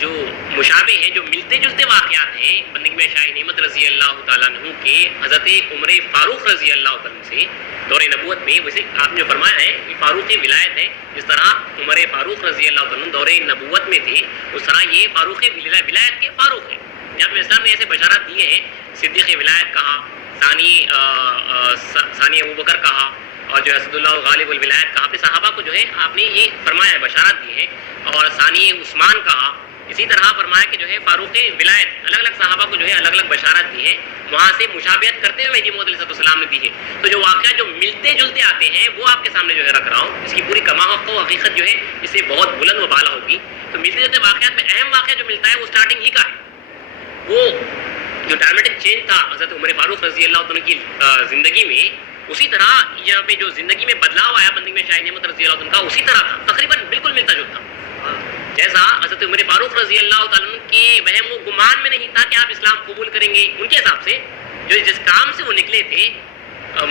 جو مشابہ ہیں، جو ملتے جلتے واقعات ہیں بندگی میں شاہ نعمت رضی اللہ تعالیٰ عنہ کے حضرت عمر فاروق رضی اللہ تعالیٰ عنہ سے دور نبوت میں، ویسے آپ نے فرمایا ہے کہ فاروق ولایت ہے، جس طرح عمر فاروق رضی اللہ تعالیٰ عنہ دور نبوت میں تھے اس طرح یہ فاروق ولایت کے فاروق ہیں. جہاں پہ اسلام نے ایسے بشارات دیے ہیں، صدیق ولایت کہا، ثانی ابوبکر کہا، اور جو اسد اللہ غالب الولایت کہا. پہ صحابہ کو جو ہے آپ نے یہ فرمایا ہے، بشارت دی ہے. اور ثانی عثمان کہا، اسی طرح فرمایا کہ جو ہے فاروق ولایت الگ الگ صحابہ کو جو ہے الگ الگ بشارت دی ہے، وہاں سے مشابہت کرتے ہوئے مہدی موعود علیہ السلام نے دی ہے. تو جو واقعات جو ملتے جلتے آتے ہیں وہ آپ کے سامنے جو ہے رکھ رہا ہوں. اس کی پوری کماحق و حقیقت جو ہے اس سے بہت بلند و بالا ہوگی. تو ملتے جلتے واقعات میں اہم واقعہ جو ملتا ہے وہ اسٹارٹنگ ہی کا ہے. وہ جو ڈرامٹک چینج تھا حضرت عمر فاروق رضی اللہ عنہ کی زندگی میں، اسی طرح یہاں پہ جو زندگی میں بدلاؤ آیا بندگی میں شاہ نعمت رضی اللہ عنہ کا، اسی طرح تھا، تقریباً بالکل ملتا جلتا. جیسا حضرت عمر فاروق رضی اللہ تعالیٰ عنہ کے وہم و گمان میں نہیں تھا کہ آپ اسلام قبول کریں گے، ان کے حساب سے جو جس کام سے وہ نکلے تھے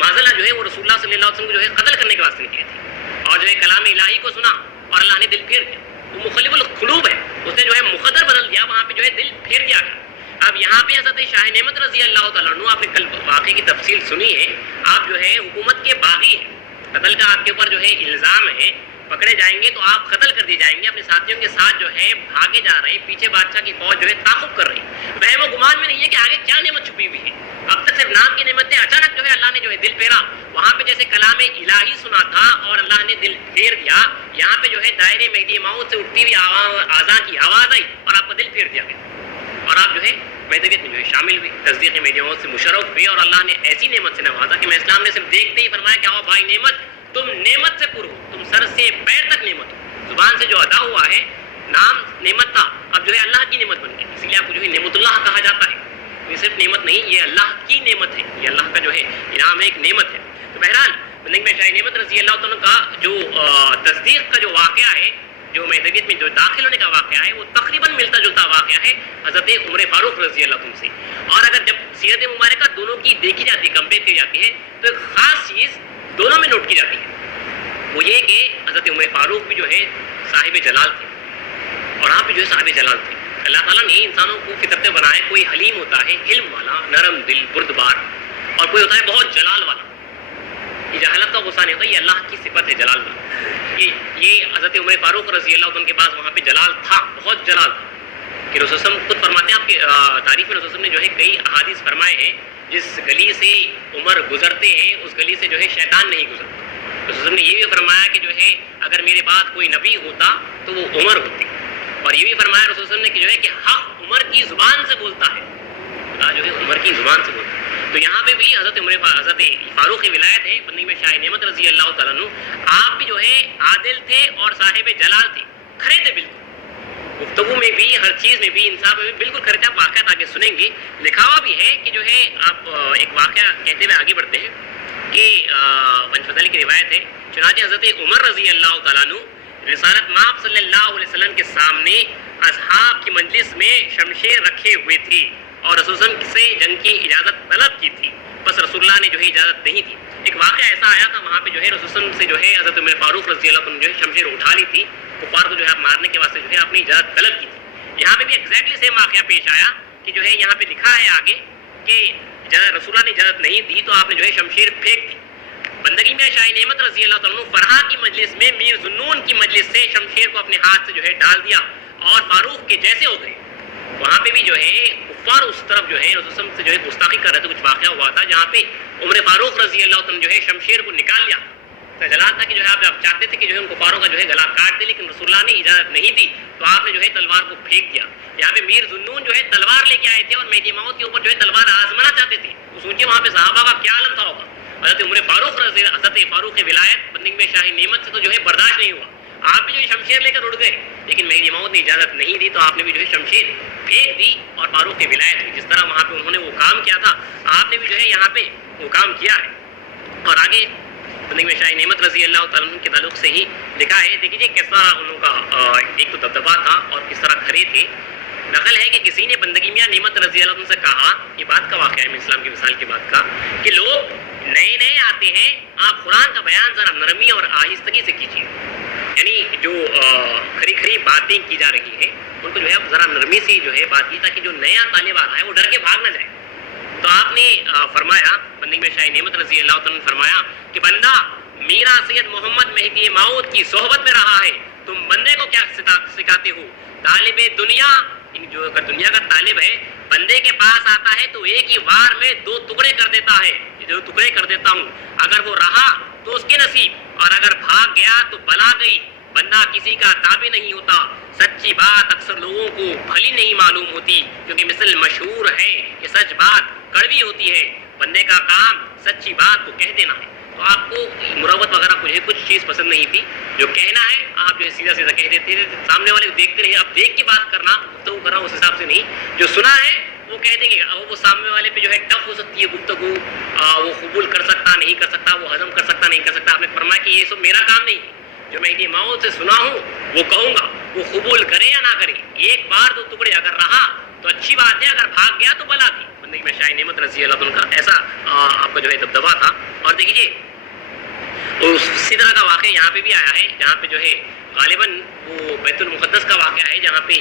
معذلہ جو ہے وہ رسول اللہ صلی اللہ علیہ وسلم کو جو ہے قتل کرنے کے واسطے نکلے تھے، اور جو ہے کلام الہی کو سنا اور اللہ نے دل پھیر دیا. وہ مخلف القلوب ہے، اس نے جو ہے مقدر بدل دیا، وہاں پہ جو ہے دل پھیر دیا گیا. اب یہاں پہ حضرت شاہ نعمت رضی اللہ تعالیٰ عنہ، آپ نے کل واقعے کی تفصیل سنی ہے، آپ جو ہے حکومت کے باغی ہیں، قتل کا آپ کے اوپر جو ہے الزام ہے، پکڑے جائیں گے تو آپ قتل کر دیے جائیں گے. اپنے ساتھیوں کے ساتھ جو ہے بھاگے جا رہے ہیں، پیچھے بادشاہ کی فوج جو ہے تعاقب کر رہی ہے. وہم و گمان میں نہیں ہے کہ آگے کیا نعمت چھپی ہوئی ہے. اب تک صرف نام کی نعمتیں، اچانک جو ہے اللہ نے جو ہے دل پھیرا. وہاں پہ جیسے کلام الہی سنا تھا اور اللہ نے دل پھیر دیا، یہاں پہ جو ہے دائرے مہدی موعود سے اٹھتی ہوئی آذان کی آواز آئی اور آپ کا دل پھیر دیا گیا، اور آپ جو ہے مہدویت میں جو ہے شامل ہوئی، تصدیق مہدی موعود سے مشرف ہوئی، اور اللہ نے ایسی نعمت سے نوازا کہ میں اسلام نے صرف دیکھتے ہی فرمایا کہ آؤ بھائی نعمت، تم نعمت سے پر ہو، تم سر سے پیر تک نعمت ہو. زبان سے جو ادا ہوا ہے نام نعمت تھا، اب جو ہے اللہ کی نعمت بن گئی، اس لیے آپ کو جو ہے نعمت اللہ کہا جاتا ہے. یہ صرف نعمت نہیں، یہ اللہ کی نعمت ہے، یہ اللہ کا جو ہے انعام ہے، ایک نعمت ہے. تو بہرحال بندگی میں شاہ نعمت رضی اللہ عنہ کا جو تصدیق کا جو واقعہ ہے، جو مہدویت میں جو داخل ہونے کا واقعہ ہے، وہ تقریباً ملتا جلتا واقعہ ہے حضرت عمر فاروق رضی اللہ عنہ سے. اور اگر جب سیرت مبارکہ دونوں کی دیکھی جاتی ہے، کمپیئر کی جاتی ہے، تو ایک خاص چیز دونوں میں نوٹ کی جاتی ہے، وہ یہ کہ حضرت عمر فاروق بھی جو ہے صاحب جلال تھے، اور آپ بھی جو ہے صاحب جلال تھے. اللہ تعالیٰ نے انسانوں کو فطرت بنائے، کوئی حلیم ہوتا ہے علم والا، نرم دل، بردبار، اور کوئی ہوتا ہے بہت جلال والا. یہ جہالت کا غصہ نہیں ہوتا، یہ اللہ کی صفت ہے جلال والا. یہ حضرت عمر فاروق رضی اللہ عنہ کے پاس وہاں پہ جلال تھا، بہت جلال تھا. کہ رسول اللہ خود فرماتے ہیں، آپ کی تعریف میں رسول نے جو ہے کئی احادیث فرمائے ہیں، جس گلی سے عمر گزرتے ہیں اس گلی سے جو ہے شیطان نہیں گزرتا. رسول نے یہ بھی فرمایا کہ جو ہے اگر میرے بعد کوئی نبی ہوتا تو وہ عمر ہوتی. اور یہ بھی فرمایا رسول نے کہ جو ہے کہ حق عمر کی زبان سے بولتا ہے، جو ہے عمر کی زبان سے بولتا ہے. تو یہاں پہ بھی حضرت فاروق ولایت ہے، بندگی میں شاہ نعمت رضی اللہ تعالیٰ عنہ، آپ بھی جو ہے عادل تھے اور صاحب جلال تھے، کھڑے تھے بالکل. گفتگو میں بھی، ہر چیز میں بھی، انصاف میں بھی بالکل کھڑے تھے. آپ واقعات آگے سنیں گے. لکھا ہوا بھی ہے کہ جو ہے آپ ایک واقعہ کہتے ہوئے آگے بڑھتے ہیں کہ فضل کی روایت ہے، چنانچہ حضرت عمر رضی اللہ تعالیٰ عنہ رسالت مآب صلی اللہ علیہ وسلم کے سامنے اصحاب کی مجلس میں شمشیر رکھے ہوئے تھے اور رسول اللہ سے جنگ کی اجازت طلب کی تھی، بس رسول اللہ نے جو ہے اجازت نہیں دی. ایک واقعہ ایسا آیا تھا، وہاں پہ جو ہے رسول اللہ سے جو ہے حضرت عمر فاروق رضی اللہ عنہ جو ہے شمشیر اٹھا لی تھی، کفار کو جو ہے مارنے کے واسطے جو ہے اپنی اجازت طلب کی تھی. یہاں پہ بھی ایگزیکٹلی سیم واقعہ پیش آیا کہ جو ہے یہاں پہ لکھا ہے آگے کہ رسول اللہ نے اجازت نہیں دی تو آپ نے جو ہے شمشیر پھینک دی. بندگی میں شاہ نعمت رضی اللہ تعالیٰ عنہ فرحا کی مجلس میں میر ذوالنون کی مجلس سے شمشیر کو اپنے ہاتھ سے جو ہے ڈال دیا اور فاروق کے جیسے ہو گئے. وہاں پہ بھی جو ہے کفار اس طرف جو ہے رسول سے جو ہے گستاخی کر رہے تھے. کچھ واقعہ ہوا تھا جہاں پہ عمر فاروق رضی اللہ عنہ جو ہے شمشیر کو نکال لیا تھا. جلال تھا کہ جو ہے آپ چاہتے تھے کہ جو ہے ان کفاروں کا جو ہے گلا کاٹ دے، لیکن رسول اللہ نے اجازت نہیں دی تو آپ نے جو ہے تلوار کو پھینک دیا. یہاں پہ میر ذوالنون جو ہے تلوار لے کے آئے تھے اور مہدی موعود کے اوپر جو ہے تلوار آزمانا چاہتے تھے. تو سوچیے وہاں پہ صحابہ کا کیا عالم تھا ہوگا. حضرت عمر فاروق حضرت فاروق ولایت بندگی میں شاہی نعمت سے تو جو ہے برداشت نہیں ہوا. آپ بھی جو ہے شمشیر لے کر اڑ گئے، لیکن مہدی موعود نے اجازت نہیں دی تو آپ نے بھی جو ہے شمشیر پھینک دی اور فاروق ولایت ہوئی. جس طرح وہاں پہ انہوں نے وہ کام کیا تھا، آپ نے بھی جو ہے یہاں پہ وہ کام کیا ہے. اور آگے بندگی میں شاہی نعمت رضی اللہ تعالیٰ عنہ کے تعلق سے ہی لکھا ہے. دیکھیے کس طرح انہوں کا ایک تو دبدبا تھا اور کس طرح کھڑے تھے. نقل ہے کہ کسی نے بندگی میاں نعمت رضی اللہ عنہ سے کہا، یہ بات کا واقعہ ہے اسلام کی مثال کی بات کا، کہ لوگ نئے نئے آتے ہیں، آپ قرآن کا بیان ذرا نرمی اور آہستگی سے کیجیے. یعنی جو کھری کھری باتیں کی جا رہی ہیں ان کو جو ہے آپ ذرا نرمی سے جو ہے بات کی، تاکہ جو نیا طالب آ رہا ہے وہ ڈر کے بھاگ نہ جائے. تو آپ نے فرمایا، بندگی میں شاہ نعمت رضی اللہ عنہ نے فرمایا کہ بندہ میرا سید محمد مہدی موعود کی صحبت میں رہا ہے، تم بندے کو کیا سکھاتے ہو؟ طالب دنیا، جو اگر دنیا کا طالب ہے بندے کے پاس آتا ہے تو ایک ہی وار میں 2 ٹکڑے کر دیتا ہے، 2 ٹکڑے کر دیتا ہوں. اگر وہ رہا تو اس کے نصیب، اور اگر بھاگ گیا تو بلا گئی. بندہ کسی کا تابع نہیں ہوتا. سچی بات اکثر لوگوں کو بھلی نہیں معلوم ہوتی کیونکہ مثل مشہور ہے کہ سچ بات کڑوی ہوتی ہے. بندے کا کام سچی بات کو کہہ دینا ہے. تو آپ کو مروت وغیرہ کچھ چیز پسند نہیں تھی. جو کہنا ہے آپ جو سیدھا سیدھا کہہ دیتے تھے, سامنے والے کو دیکھتے نہیں. اب دیکھ کے بات کرنا, گفتگو کرنا اس حساب سے نہیں. جو سنا ہے وہ کہہ دیں گے. وہ سامنے والے پہ جو ہے ٹف ہو سکتی ہے گفتگو, وہ قبول کر سکتا نہیں کر سکتا, وہ ہضم کر سکتا نہیں کر سکتا. آپ نے فرمایا کہ یہ سب میرا کام نہیں. جو مہدی موعود سے سنا ہوں وہ کہوں گا, وہ قبول کرے یا نہ کرے. ایک بار دو ٹکڑے اگر رہا تو اچھی بات ہے, اگر بھاگ گیا تو بلا تھی. بندگی میں شاہ نعمت رضی اللہ عنہ کا ایسا آپ کا جو ہے دبدبا تھا. اور دیکھیے اسی طرح کا واقعہ یہاں پہ بھی آیا ہے, جہاں پہ جو ہے غالباً وہ بیت المقدس کا واقعہ ہے, جہاں پہ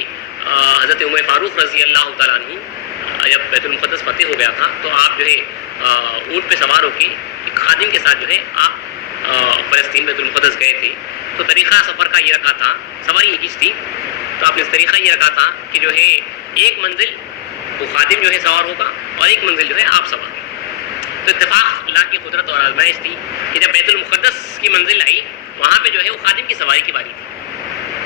حضرت عمر فاروق رضی اللہ تعالیٰ عنہ جب بیت المقدس فتح ہو گیا تھا تو آپ جو ہے اونٹ پہ سوار ہو کے ایک خادم کے ساتھ جو ہے آپ فلسطین بیت المقدس گئے تھے. تو طریقہ سفر کا یہ رکھا تھا, سواری ایک چیز تھی, تو آپ نے طریقہ یہ رکھا تھا کہ جو ہے ایک منزل وہ خادم جو ہے سوار ہوگا اور ایک منزل جو ہے آپ سوار. تو اتفاق اللہ کی قدرت اور آزمائش تھی کہ جب بیت المقدس کی منزل آئی وہاں پہ جو ہے وہ خادم کی سواری کی باری تھی.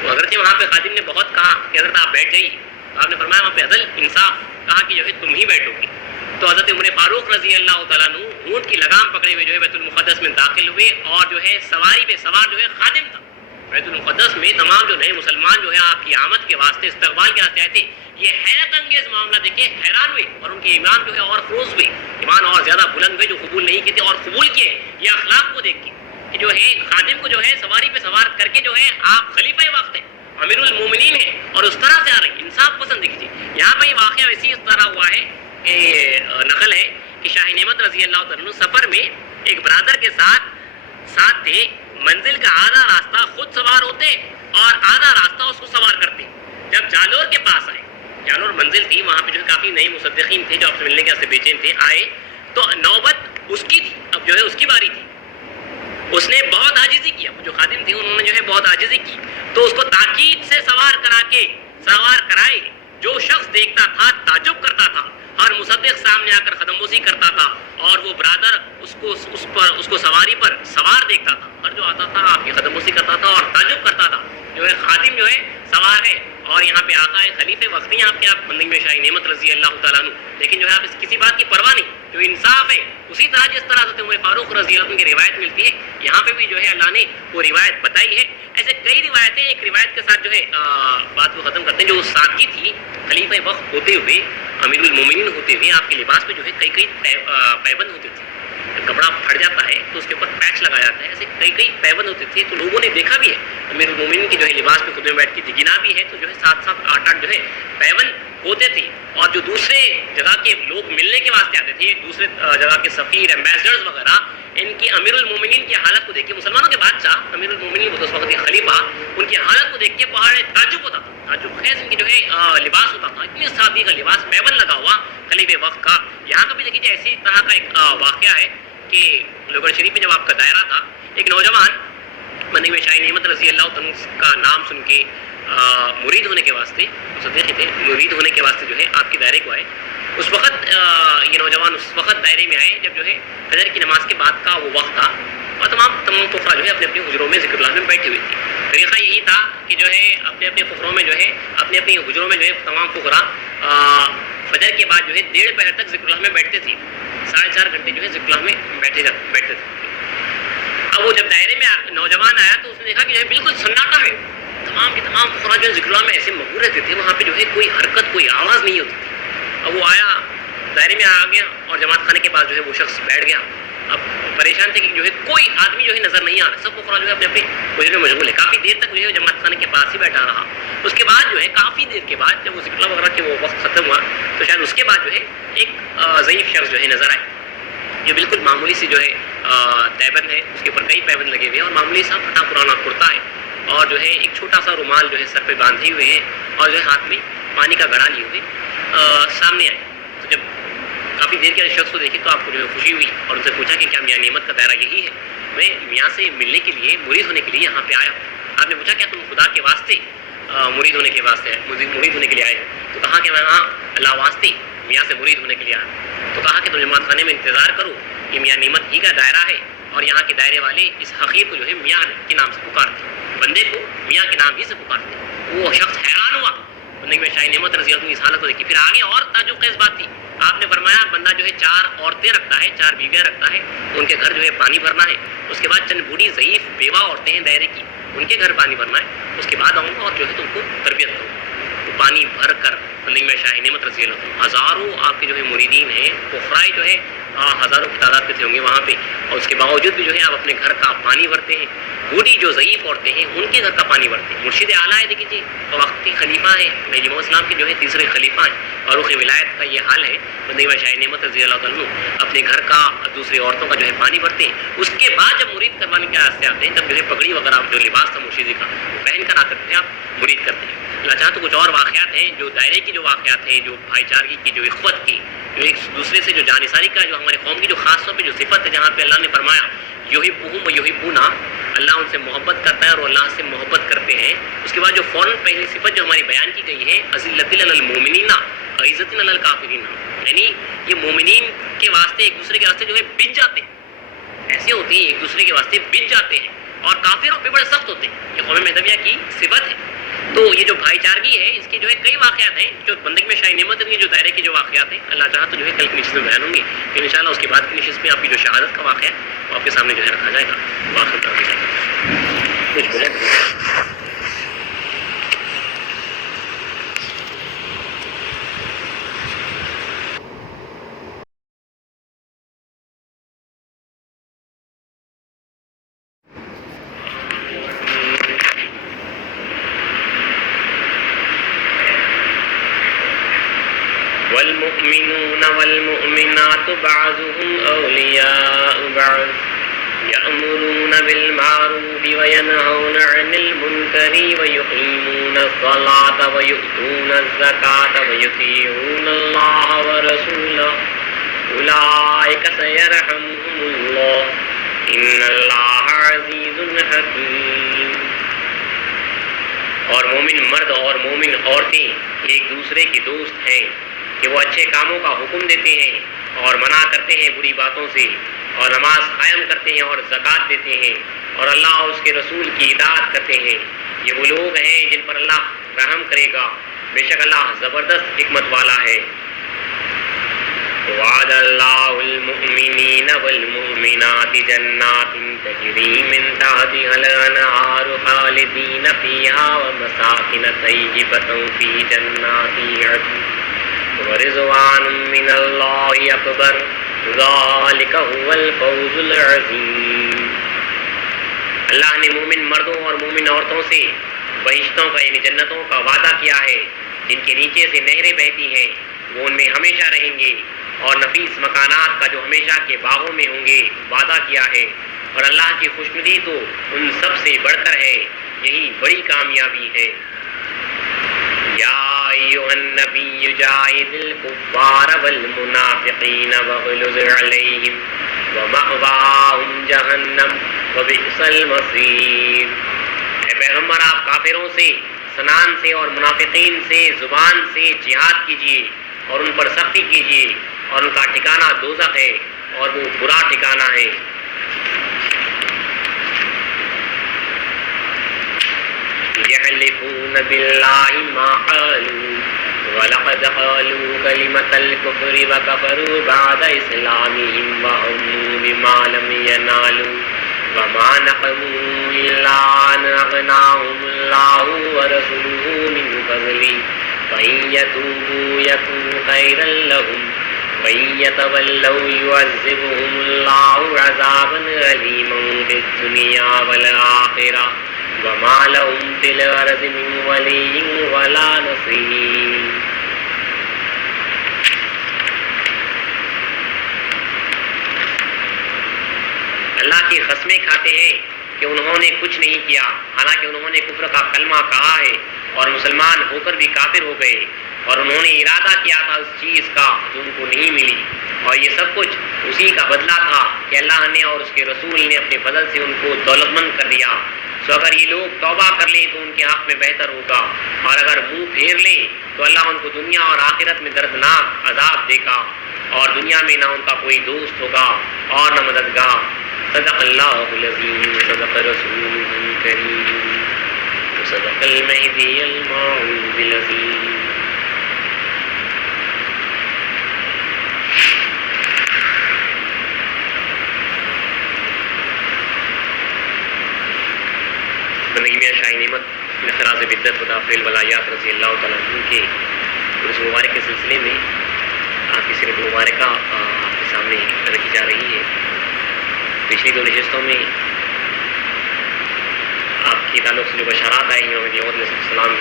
تو اگرچہ وہاں پہ خادم نے بہت کہا کہ حضرت آپ بیٹھ جائیے, تو آپ نے فرمایا وہاں پہ عدل انصاف کہا کہ جو ہے تم ہی بیٹھو گی. تو حضرت عمر فاروق رضی اللہ تعالیٰ عنہ اونٹ کی لگام پکڑے ہوئے جو ہے بیت المقدس میں داخل ہوئے, اور جو ہے سواری پہ سوار جو ہے خادم تھا. بیت المقدس میں تمام جو نئے مسلمان جو ہے آپ کی آمد کے واسطے استقبال کے واسطے آئے تھے. یہ حیرت انگیز معاملہ دیکھ کے حیران ہوئے, اور ان کے ایمان جو ہے اور فروز ہوئے, ایمان اور زیادہ بلند ہوئے. جو قبول نہیں کیے تھے اور قبول کیے, یہ اخلاق کو دیکھ کے کہ جو ہے خادم کو جو ہے سواری پہ سوار کر کے جو ہے آپ خلیفہ وقت ہیں, امیر المومنین ہیں, اور اس طرح سے آ رہی انصاف پسند دیکھیے. یہاں پہ یہ واقعہ ویسی اس طرح ہوا ہے کہ نقل ہے کہ شاہ نعمت رضی اللہ تعالیٰ سفر میں ایک برادر کے ساتھ تھے. منزل کا آدھا راستہ خود سوار ہوتے اور آدھا راستہ اس کو سوار کرتے. جب جالور کے پاس آئے, جالور منزل تھی, وہاں پہ جو کافی نئے مصدقین تھے جو آپ سے ملنے کے واسطے بے چین تھے, آئے تو نوبت اس کی تھی. اب جو ہے اس کی باری تھی. اس نے بہت عاجزی کی, جو خادم تھے انہوں نے جو ہے بہت عاجزی کی, تو اس کو تاکید سے سوار کرائے. جو شخص دیکھتا تھا تعجب کرتا تھا, ہر مصدق سامنے آ کر قدم بوسی کرتا تھا, اور وہ برادر اس کو سواری پر سوار دیکھتا تھا, اور جو آتا تھا آپ کی قدم بوسی کرتا تھا اور تعجب کرتا تھا. جو ہے خادم جو ہے سوار ہے, اور یہاں پہ آقا ہے خلیفے وقتی یہاں پہ آپ بندگی میں شاہی نعمت رضی اللہ تعالیٰ عنہ, لیکن جو ہے آپ کسی بات کی پرواہ نہیں. جو انصاف ہے اسی طرح جس طرح حضرت عمر فاروق رضی اللہ عنہ کی روایت ملتی ہے, یہاں پہ بھی جو ہے اللہ نے وہ روایت بتائی ہے. ایسے کئی روایتیں ایک روایت کے ساتھ جو ہے بات کو ختم کرتے ہیں. جو سادگی تھی خلیفہ وقت ہوتے ہوئے, امیر المومنین ہوتے ہوئے, آپ کے لباس پہ جو ہے کئی پیبند ہوتے تھے. جب کپڑا پھٹ جاتا ہے تو اس کے اوپر پیچ لگایا جاتا ہے, ایسے کئی پیبند ہوتے تھے. تو لوگوں نے دیکھا بھی ہے امیر المومنین کی جو ہے لباس پہ خود میں بیٹھ کے گنا بھی ہے, تو جو ہے 7-8 جو ہے پیبند ہوتے تھے. اور جو دوسرے جگہ کے لوگ ملنے کے واسطے آتے تھے, دوسرے جگہ کے سفیر ایمبیسڈرز وغیرہ, ان کی امیر المومنین کی حالت کو دیکھ کے, مسلمانوں کے بادشاہ امیر المومنین اس وقت خلیفہ, ان کی حالت کو دیکھ کے پہاڑ تعجب ہوتا تھا. تعجب خیز ان کی جو ہے لباس ہوتا تھا, اتنی سادگی کا لباس, پیبند لگا ہوا خلیفہ وقت کا. یہاں کا بھی دیکھیے ایسی طرح کا ایک واقعہ ہے کہ لوگر شریف میں جب آپ کا دائرہ تھا, ایک نوجوان بندگی میں شاہی نعمت رضی اللہ عنہ کا نام سن کے مرید ہونے کے واسطے, صدیقی تھے, مرید ہونے کے واسطے جو ہے آپ کے دائرے کو آئے. اس وقت یہ نوجوان اس وقت دائرے میں آئے جب جو ہے فجر کی نماز کے بعد کا وہ وقت تھا, اور تمام فقراء جو ہے اپنے اپنے حجروں میں ذکر اللہ میں بیٹھے ہوئے تھے. طریقہ یہی تھا کہ جو ہے اپنے اپنے فقروں میں جو ہے اپنے حجروں میں جو ہے تمام فقراء فجر کے بعد جو ہے 1:30 پہر تک ذکر اللہ میں بیٹھتے تھے. 4.5 گھنٹے جو ہے ذکر اللہ میں بیٹھتے تھے. اب وہ جب دائرے میں نوجوان آیا تو اس نے دیکھا کہ جو ہے بالکل سناٹا ہے. تمام کے تمام فقراء جو ہے ذکر اللہ میں ایسے مغرور رہتے تھے, وہاں پہ جو ہے کوئی حرکت, کوئی آواز نہیں ہوتی تھی. اب وہ آیا, دائرے میں آ گیا, اور جماعت خانے کے پاس جو ہے وہ شخص بیٹھ گیا. اب پریشان تھے کہ جو ہے کوئی آدمی جو ہے نظر نہیں آ رہا, سب فقراء جو ہے اپنے اپنے حجرے میں مشغول ہے. کافی دیر تک جو ہے جماعت خانے کے پاس ہی بیٹھا رہا. اس کے بعد جو ہے کافی دیر کے بعد جب وہ ذکر اللہ وغیرہ کے وہ وقت ختم ہوا, تو شاید اس کے بعد جو ہے ایک ضعیف شخص جو ہے نظر آئے, جو بالکل معمولی سی جو ہے تیبند ہے, اس کے اوپر کئی پیبند لگے ہوئے ہیں, اور معمولی سا پھٹا پرانا کرتا ہے, اور جو ہے ایک چھوٹا سا رومال جو ہے سر پہ باندھے ہوئے ہیں, اور جو ہے ہاتھ میں پانی کا گھڑا لیے ہوئے سامنے آئے. تو جب کافی دیر کے شخص کو دیکھے تو آپ کو جو ہے خوشی ہوئی, اور ان سے پوچھا کہ کیا میاں نعمت کا دائرہ یہی ہے؟ میں میاں سے ملنے کے لیے, مرید ہونے کے لیے یہاں پہ آیا ہوں. آپ نے پوچھا کیا تم خدا کے واسطے مرید ہونے کے لیے آئے ہو؟ تو کہا کہ میں ہاں اللہ واسطے میاں سے مرید ہونے کے لیے آیا. تو کہا کہ تم جماعت خانے میں انتظار کرو, یہ میاں نعمت ہی کا دائرہ ہے, اور یہاں کے دائرے والے اس حقیر کو جو ہے میاں کے نام سے پکارتے ہیں، بندے کو میاں کے نام ہی سے پکارتے ہیں۔ وہ شخص حیران ہوا بندے میں شاہ نعمت رضی اللہ عنہ اس حالت کو دیکھی۔ پھر آگے اور تعجب خیز بات تھی، آپ نے فرمایا بندہ جو ہے 4 عورتیں رکھتا ہے، 4 بیویاں رکھتا ہے، ان کے گھر جو ہے پانی بھرنا ہے، اس کے بعد چند بوڑھی ضعیف بیوہ عورتیں ہیں دائرے کی، ان کے گھر پانی بھرنا ہے، اس کے بعد آؤں گا اور جو ہے تم کو تربیت کروں گا۔ وہ پانی بھر کر بندے میں شاہ نعمت رضی اللہ عنہ ہزاروں آپ کے جو ہے مریدین ہیں، کفرائی جو ہے ہزاروں کی تعداد پہ تھے ہوں گے وہاں پہ، اور اس کے باوجود بھی جو ہے آپ اپنے گھر کا پانی بھرتے ہیں، بوڑھی جو ضعیف عورتیں ہیں ان کے گھر کا پانی بھرتے ہیں۔ مرشد اعلیٰ ہے، دیکھیے وقتی خلیفہ ہے، مہدی محمد اسلام کے جو ہے تیسرے خلیفہ ہیں، فاروق ولایت کا یہ حال ہے۔ بندے میں شاہ نعمت رضی اللہ عنہ اپنے گھر کا دوسری عورتوں کا جو ہے پانی بھرتے ہیں۔ اس کے بعد جب مرید کروانے کے راستے آتے ہیں، تب جو ہے پگڑی وغیرہ جو لباس تھا مرشدی کا وہ پہن کر آتے تھے، آپ مرید کرتے ہیں۔ اللہ چاہے تو کچھ اور واقعات ہیں جو دائرے کی جو واقعات ہیں، جو بھائی چارگی کی، جو اخوت کی، جو ایک دوسرے سے جو جانثاری کا، جو ہمارے قوم کی جو خاص طور پہ جو صفت ہے، جہاں پہ اللہ نے فرمایا یحبہم ویحبونا، اللہ ان سے محبت کرتا ہے اور اللہ سے محبت کرتے ہیں۔ اس کے بعد جو فوراً پہلی صفت جو ہماری بیان کی گئی ہے، اذلۃ علی المؤمنین عزت علی الکافرین، یعنی یہ مومنین کے واسطے ایک دوسرے کے واسطے جو ہے بچ جاتے ہیں، ایسے ہوتے ہیں ایک دوسرے کے واسطے بچ جاتے ہیں، اور کافروں پہ بڑے سخت ہوتے ہیں۔ یہ قوم مہدویہ کی صفت ہے۔ تو یہ جو بھائی چارگی ہے، اس کے جو ہے کئی واقعات ہیں جو بندگی میں شاہ نعمت کے جو دائرے کے جو واقعات ہیں، اللہ چاہا تو جو ہے کل کی نشست میں بیان ہوں گے، پھر انشاءاللہ اس کے بعد کی نشست میں آپ کی جو شہادت کا واقعہ ہے وہ آپ کے سامنے جو ہے رکھا جائے گا۔ کچھ بولے والمؤمنون والمؤمنات بعضهم أولياء بعض يأمرون بالمعروف وينهون عن المنكر ويقيمون الصلاة ويؤتون الزكاة ويطيعون الله ورسوله أولئك سيرحمهم الله إن الله عزيز حكيم۔ اور مومن مرد اور مومن عورتیں ایک دوسرے کے دوست ہیں کہ وہ اچھے کاموں کا حکم دیتے ہیں اور منع کرتے ہیں بری باتوں سے، اور نماز قائم کرتے ہیں اور زکوٰۃ دیتے ہیں، اور اللہ اور اس کے رسول کی اطاعت کرتے ہیں۔ یہ وہ لوگ ہیں جن پر اللہ رحم کرے گا، بے شک اللہ زبردست حکمت والا ہے۔ وعد اللہ المؤمنین والمؤمنات جنات تجری من تحتها الانہار خالدین فیہا ومساکن طیبۃ فی جنات عدن ورضوان من اللہ اکبر ذالک هو الفوز العظیم۔ اللہ نے مومن مردوں اور مومن عورتوں سے بہشتوں کا یعنی جنتوں کا وعدہ کیا ہے، جن کے نیچے سے نہریں بہتی ہیں، وہ ان میں ہمیشہ رہیں گے، اور نفیس مکانات کا جو ہمیشہ کے باغوں میں ہوں گے وعدہ کیا ہے، اور اللہ کی خوشنودی تو ان سب سے بڑھ کر ہے، یہی بڑی کامیابی ہے۔ یا ایھا النبی جاہد الکفار والمنافقین واغلظ علیہم ومأواہم جہنم وبئس المصیر۔ اے پیغمبر آپ کافروں سے، سنان سے اور منافقین سے زبان سے جہاد کیجیے اور ان پر سختی کیجیے، اور ان کا ٹھکانہ دوزخ ہے اور وہ برا ٹھکانہ ہے۔ یحلفون باللہ ما قالوا ولقد قالوا کلمۃ الکفر وکفروا بعد اسلامہم وہموا بما لم ینالوا وما نقموا الا ان اغناہم اللہ ورسولہ من فضلہ فإن يتوبوا يكن خيرا لهم وإن يتولوا يعذبهم الله عذابا أليما في الدنيا والآخرة وما لهم في الأرض من ولي ولا نصير۔ اللہ کی قسمیں کھاتے ہیں کہ انہوں نے کچھ نہیں کیا، حالانکہ انہوں نے کفر کا کلمہ کہا ہے اور مسلمان ہو کر بھی کافر ہو گئے، اور انہوں نے ارادہ کیا تھا اس چیز کا جو ان کو نہیں ملی، اور یہ سب کچھ اسی کا بدلہ تھا کہ اللہ نے اور اس کے رسول نے اپنے فضل سے ان کو دولت مند کر دیا۔ سو اگر یہ لوگ توبہ کر لیں تو ان کے حق میں بہتر ہوگا، اور اگر منہ پھیر لیں تو اللہ ان کو دنیا اور آخرت میں دردناک عذاب دے گا، اور دنیا میں نہ ان کا کوئی دوست ہوگا اور نہ مددگار۔ صدق اللہ العظیم صدق رسول کریم صدق المہدی الموعود العظیم. بندگی میاں شاہ نعمت خراج بدت مدافع ولایات رضی اللہ تعالیٰ عنہ کے عرس مبارک کے سلسلے میں آپ کی سیرت مبارکہ آپ کے سامنے رکھی جا رہی ہے. پچھلی 2 نشستوں میں آپ کے تعلق سے جو بشارات آئی ہیں امام علیہ السلام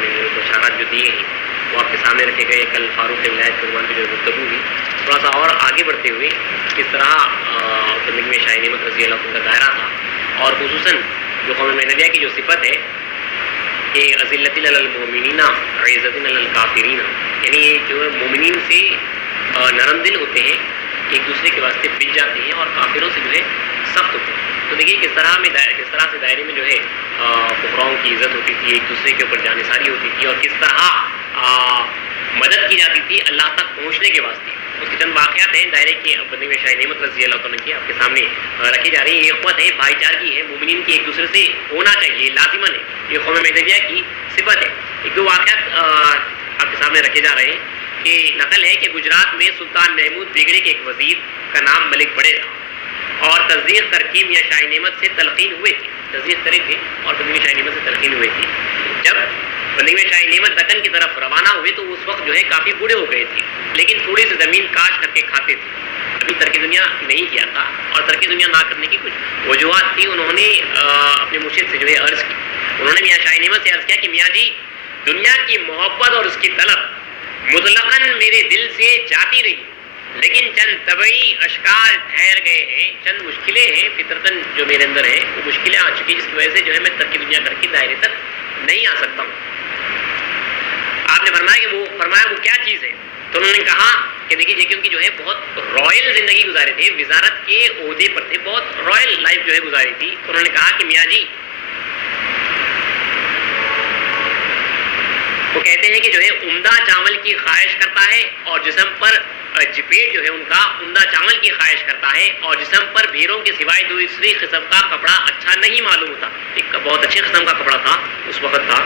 نے جو بشارات جو دیے ہیں وہ آپ کے سامنے رکھے گئے. کل فاروق ولایت کے عنوان پہ جو گفتگو ہوئی, تھوڑا سا اور آگے بڑھتے ہوئے کس طرح بندگی میں شاہ نعمت رضی اللہ عنہ کا دائرہ تھا, اور خصوصاً جو قوم نبیہ کی جو صفت ہے کہ اذلۃ علی المؤمنین عزۃ علی الکافرین, یعنی جو مومنین سے نرم دل ہوتے ہیں, ایک دوسرے کے واسطے بچ جاتے ہیں, اور کافروں سے جو ہے سخت ہوتے ہیں. تو دیکھیے کس طرح سے دائرے میں جو ہے کفراؤں کی عزت ہوتی تھی, ایک دوسرے کے اوپر جانثاری ہوتی تھی, اور کس طرح مدد کی جاتی تھی اللہ تک پہنچنے کے واسطے. اس کے چند واقعات ہیں دائرے کی بندگی میں شاہ نعمت رضی اللہ عنہ کی آپ کے سامنے رکھی جا رہی ہے. یہ اخوت ہے, بھائی چارگی ہے, مومنین کی ایک دوسرے سے ہونا چاہیے, لازماً ہے, یہ قوم مہدویہ کی صفت ہے. ایک 2 واقعات آپ کے سامنے رکھے جا رہے ہیں کہ نقل ہے کہ گجرات میں سلطان محمود بیگڑے کے ایک وزیر کا نام ملک بڑے تھا, اور تصدیق ترکیم یا شاہ نعمت سے تلقین ہوئے تھے, تصدیق کرے تھے اور بندگی میں شاہ نعمت سے تلقین ہوئے تھے. جب بندگی میں شاہ نعمت دکن کی طرف روانہ ہوئے تو اس وقت جو ہے کافی بوڑھے ہو گئے تھے, لیکن تھوڑی سی زمین کاٹ کر کے کھاتے تھے. ابھی ترک دنیا نہیں کیا تھا, اور ترک دنیا نہ کرنے کی کچھ وجوہات تھی. انہوں نے اپنے مرشد سے جو ہے عرض کی, انہوں نے میاں شاہ نعمت سے عرض کیا کہ میاں جی, دنیا کی محبت اور اس کی طلب مطلقاً میرے دل سے جاتی رہی, لیکن چند طبعی اشکال ٹھہر گئے ہیں, چند مشکلیں ہیں فطرتاً جو میرے اندر ہیں, وہ مشکلیں آ چکی جس کی وجہ سے جو ہے میں ترک دنیا کر کے دائرے تک نہیں آ سکتا ہوں. آپ نے فرمایا وہ کیا چیز ہے؟ تو انہوں نے کہا کہ دیکھیے یہ کیونکہ جو ہے بہت رائل زندگی گزاری تھی, وزارت کے عہدے پر تھے, بہت رائل لائف جو ہے گزاری تھی. تو انہوں نے کہا کہ میاں جی, وہ کہتے ہیں کہ جو ہے عمدہ چاول کی خواہش کرتا ہے, اور جسم پر پیٹ جو ہے ان کا عمدہ چاول کی خواہش کرتا ہے, اور جسم پر بھیروں کے سوائے دوسری قسم کا کپڑا اچھا نہیں معلوم ہوتا. ایک بہت اچھے قسم کا کپڑا تھا اس وقت تھا,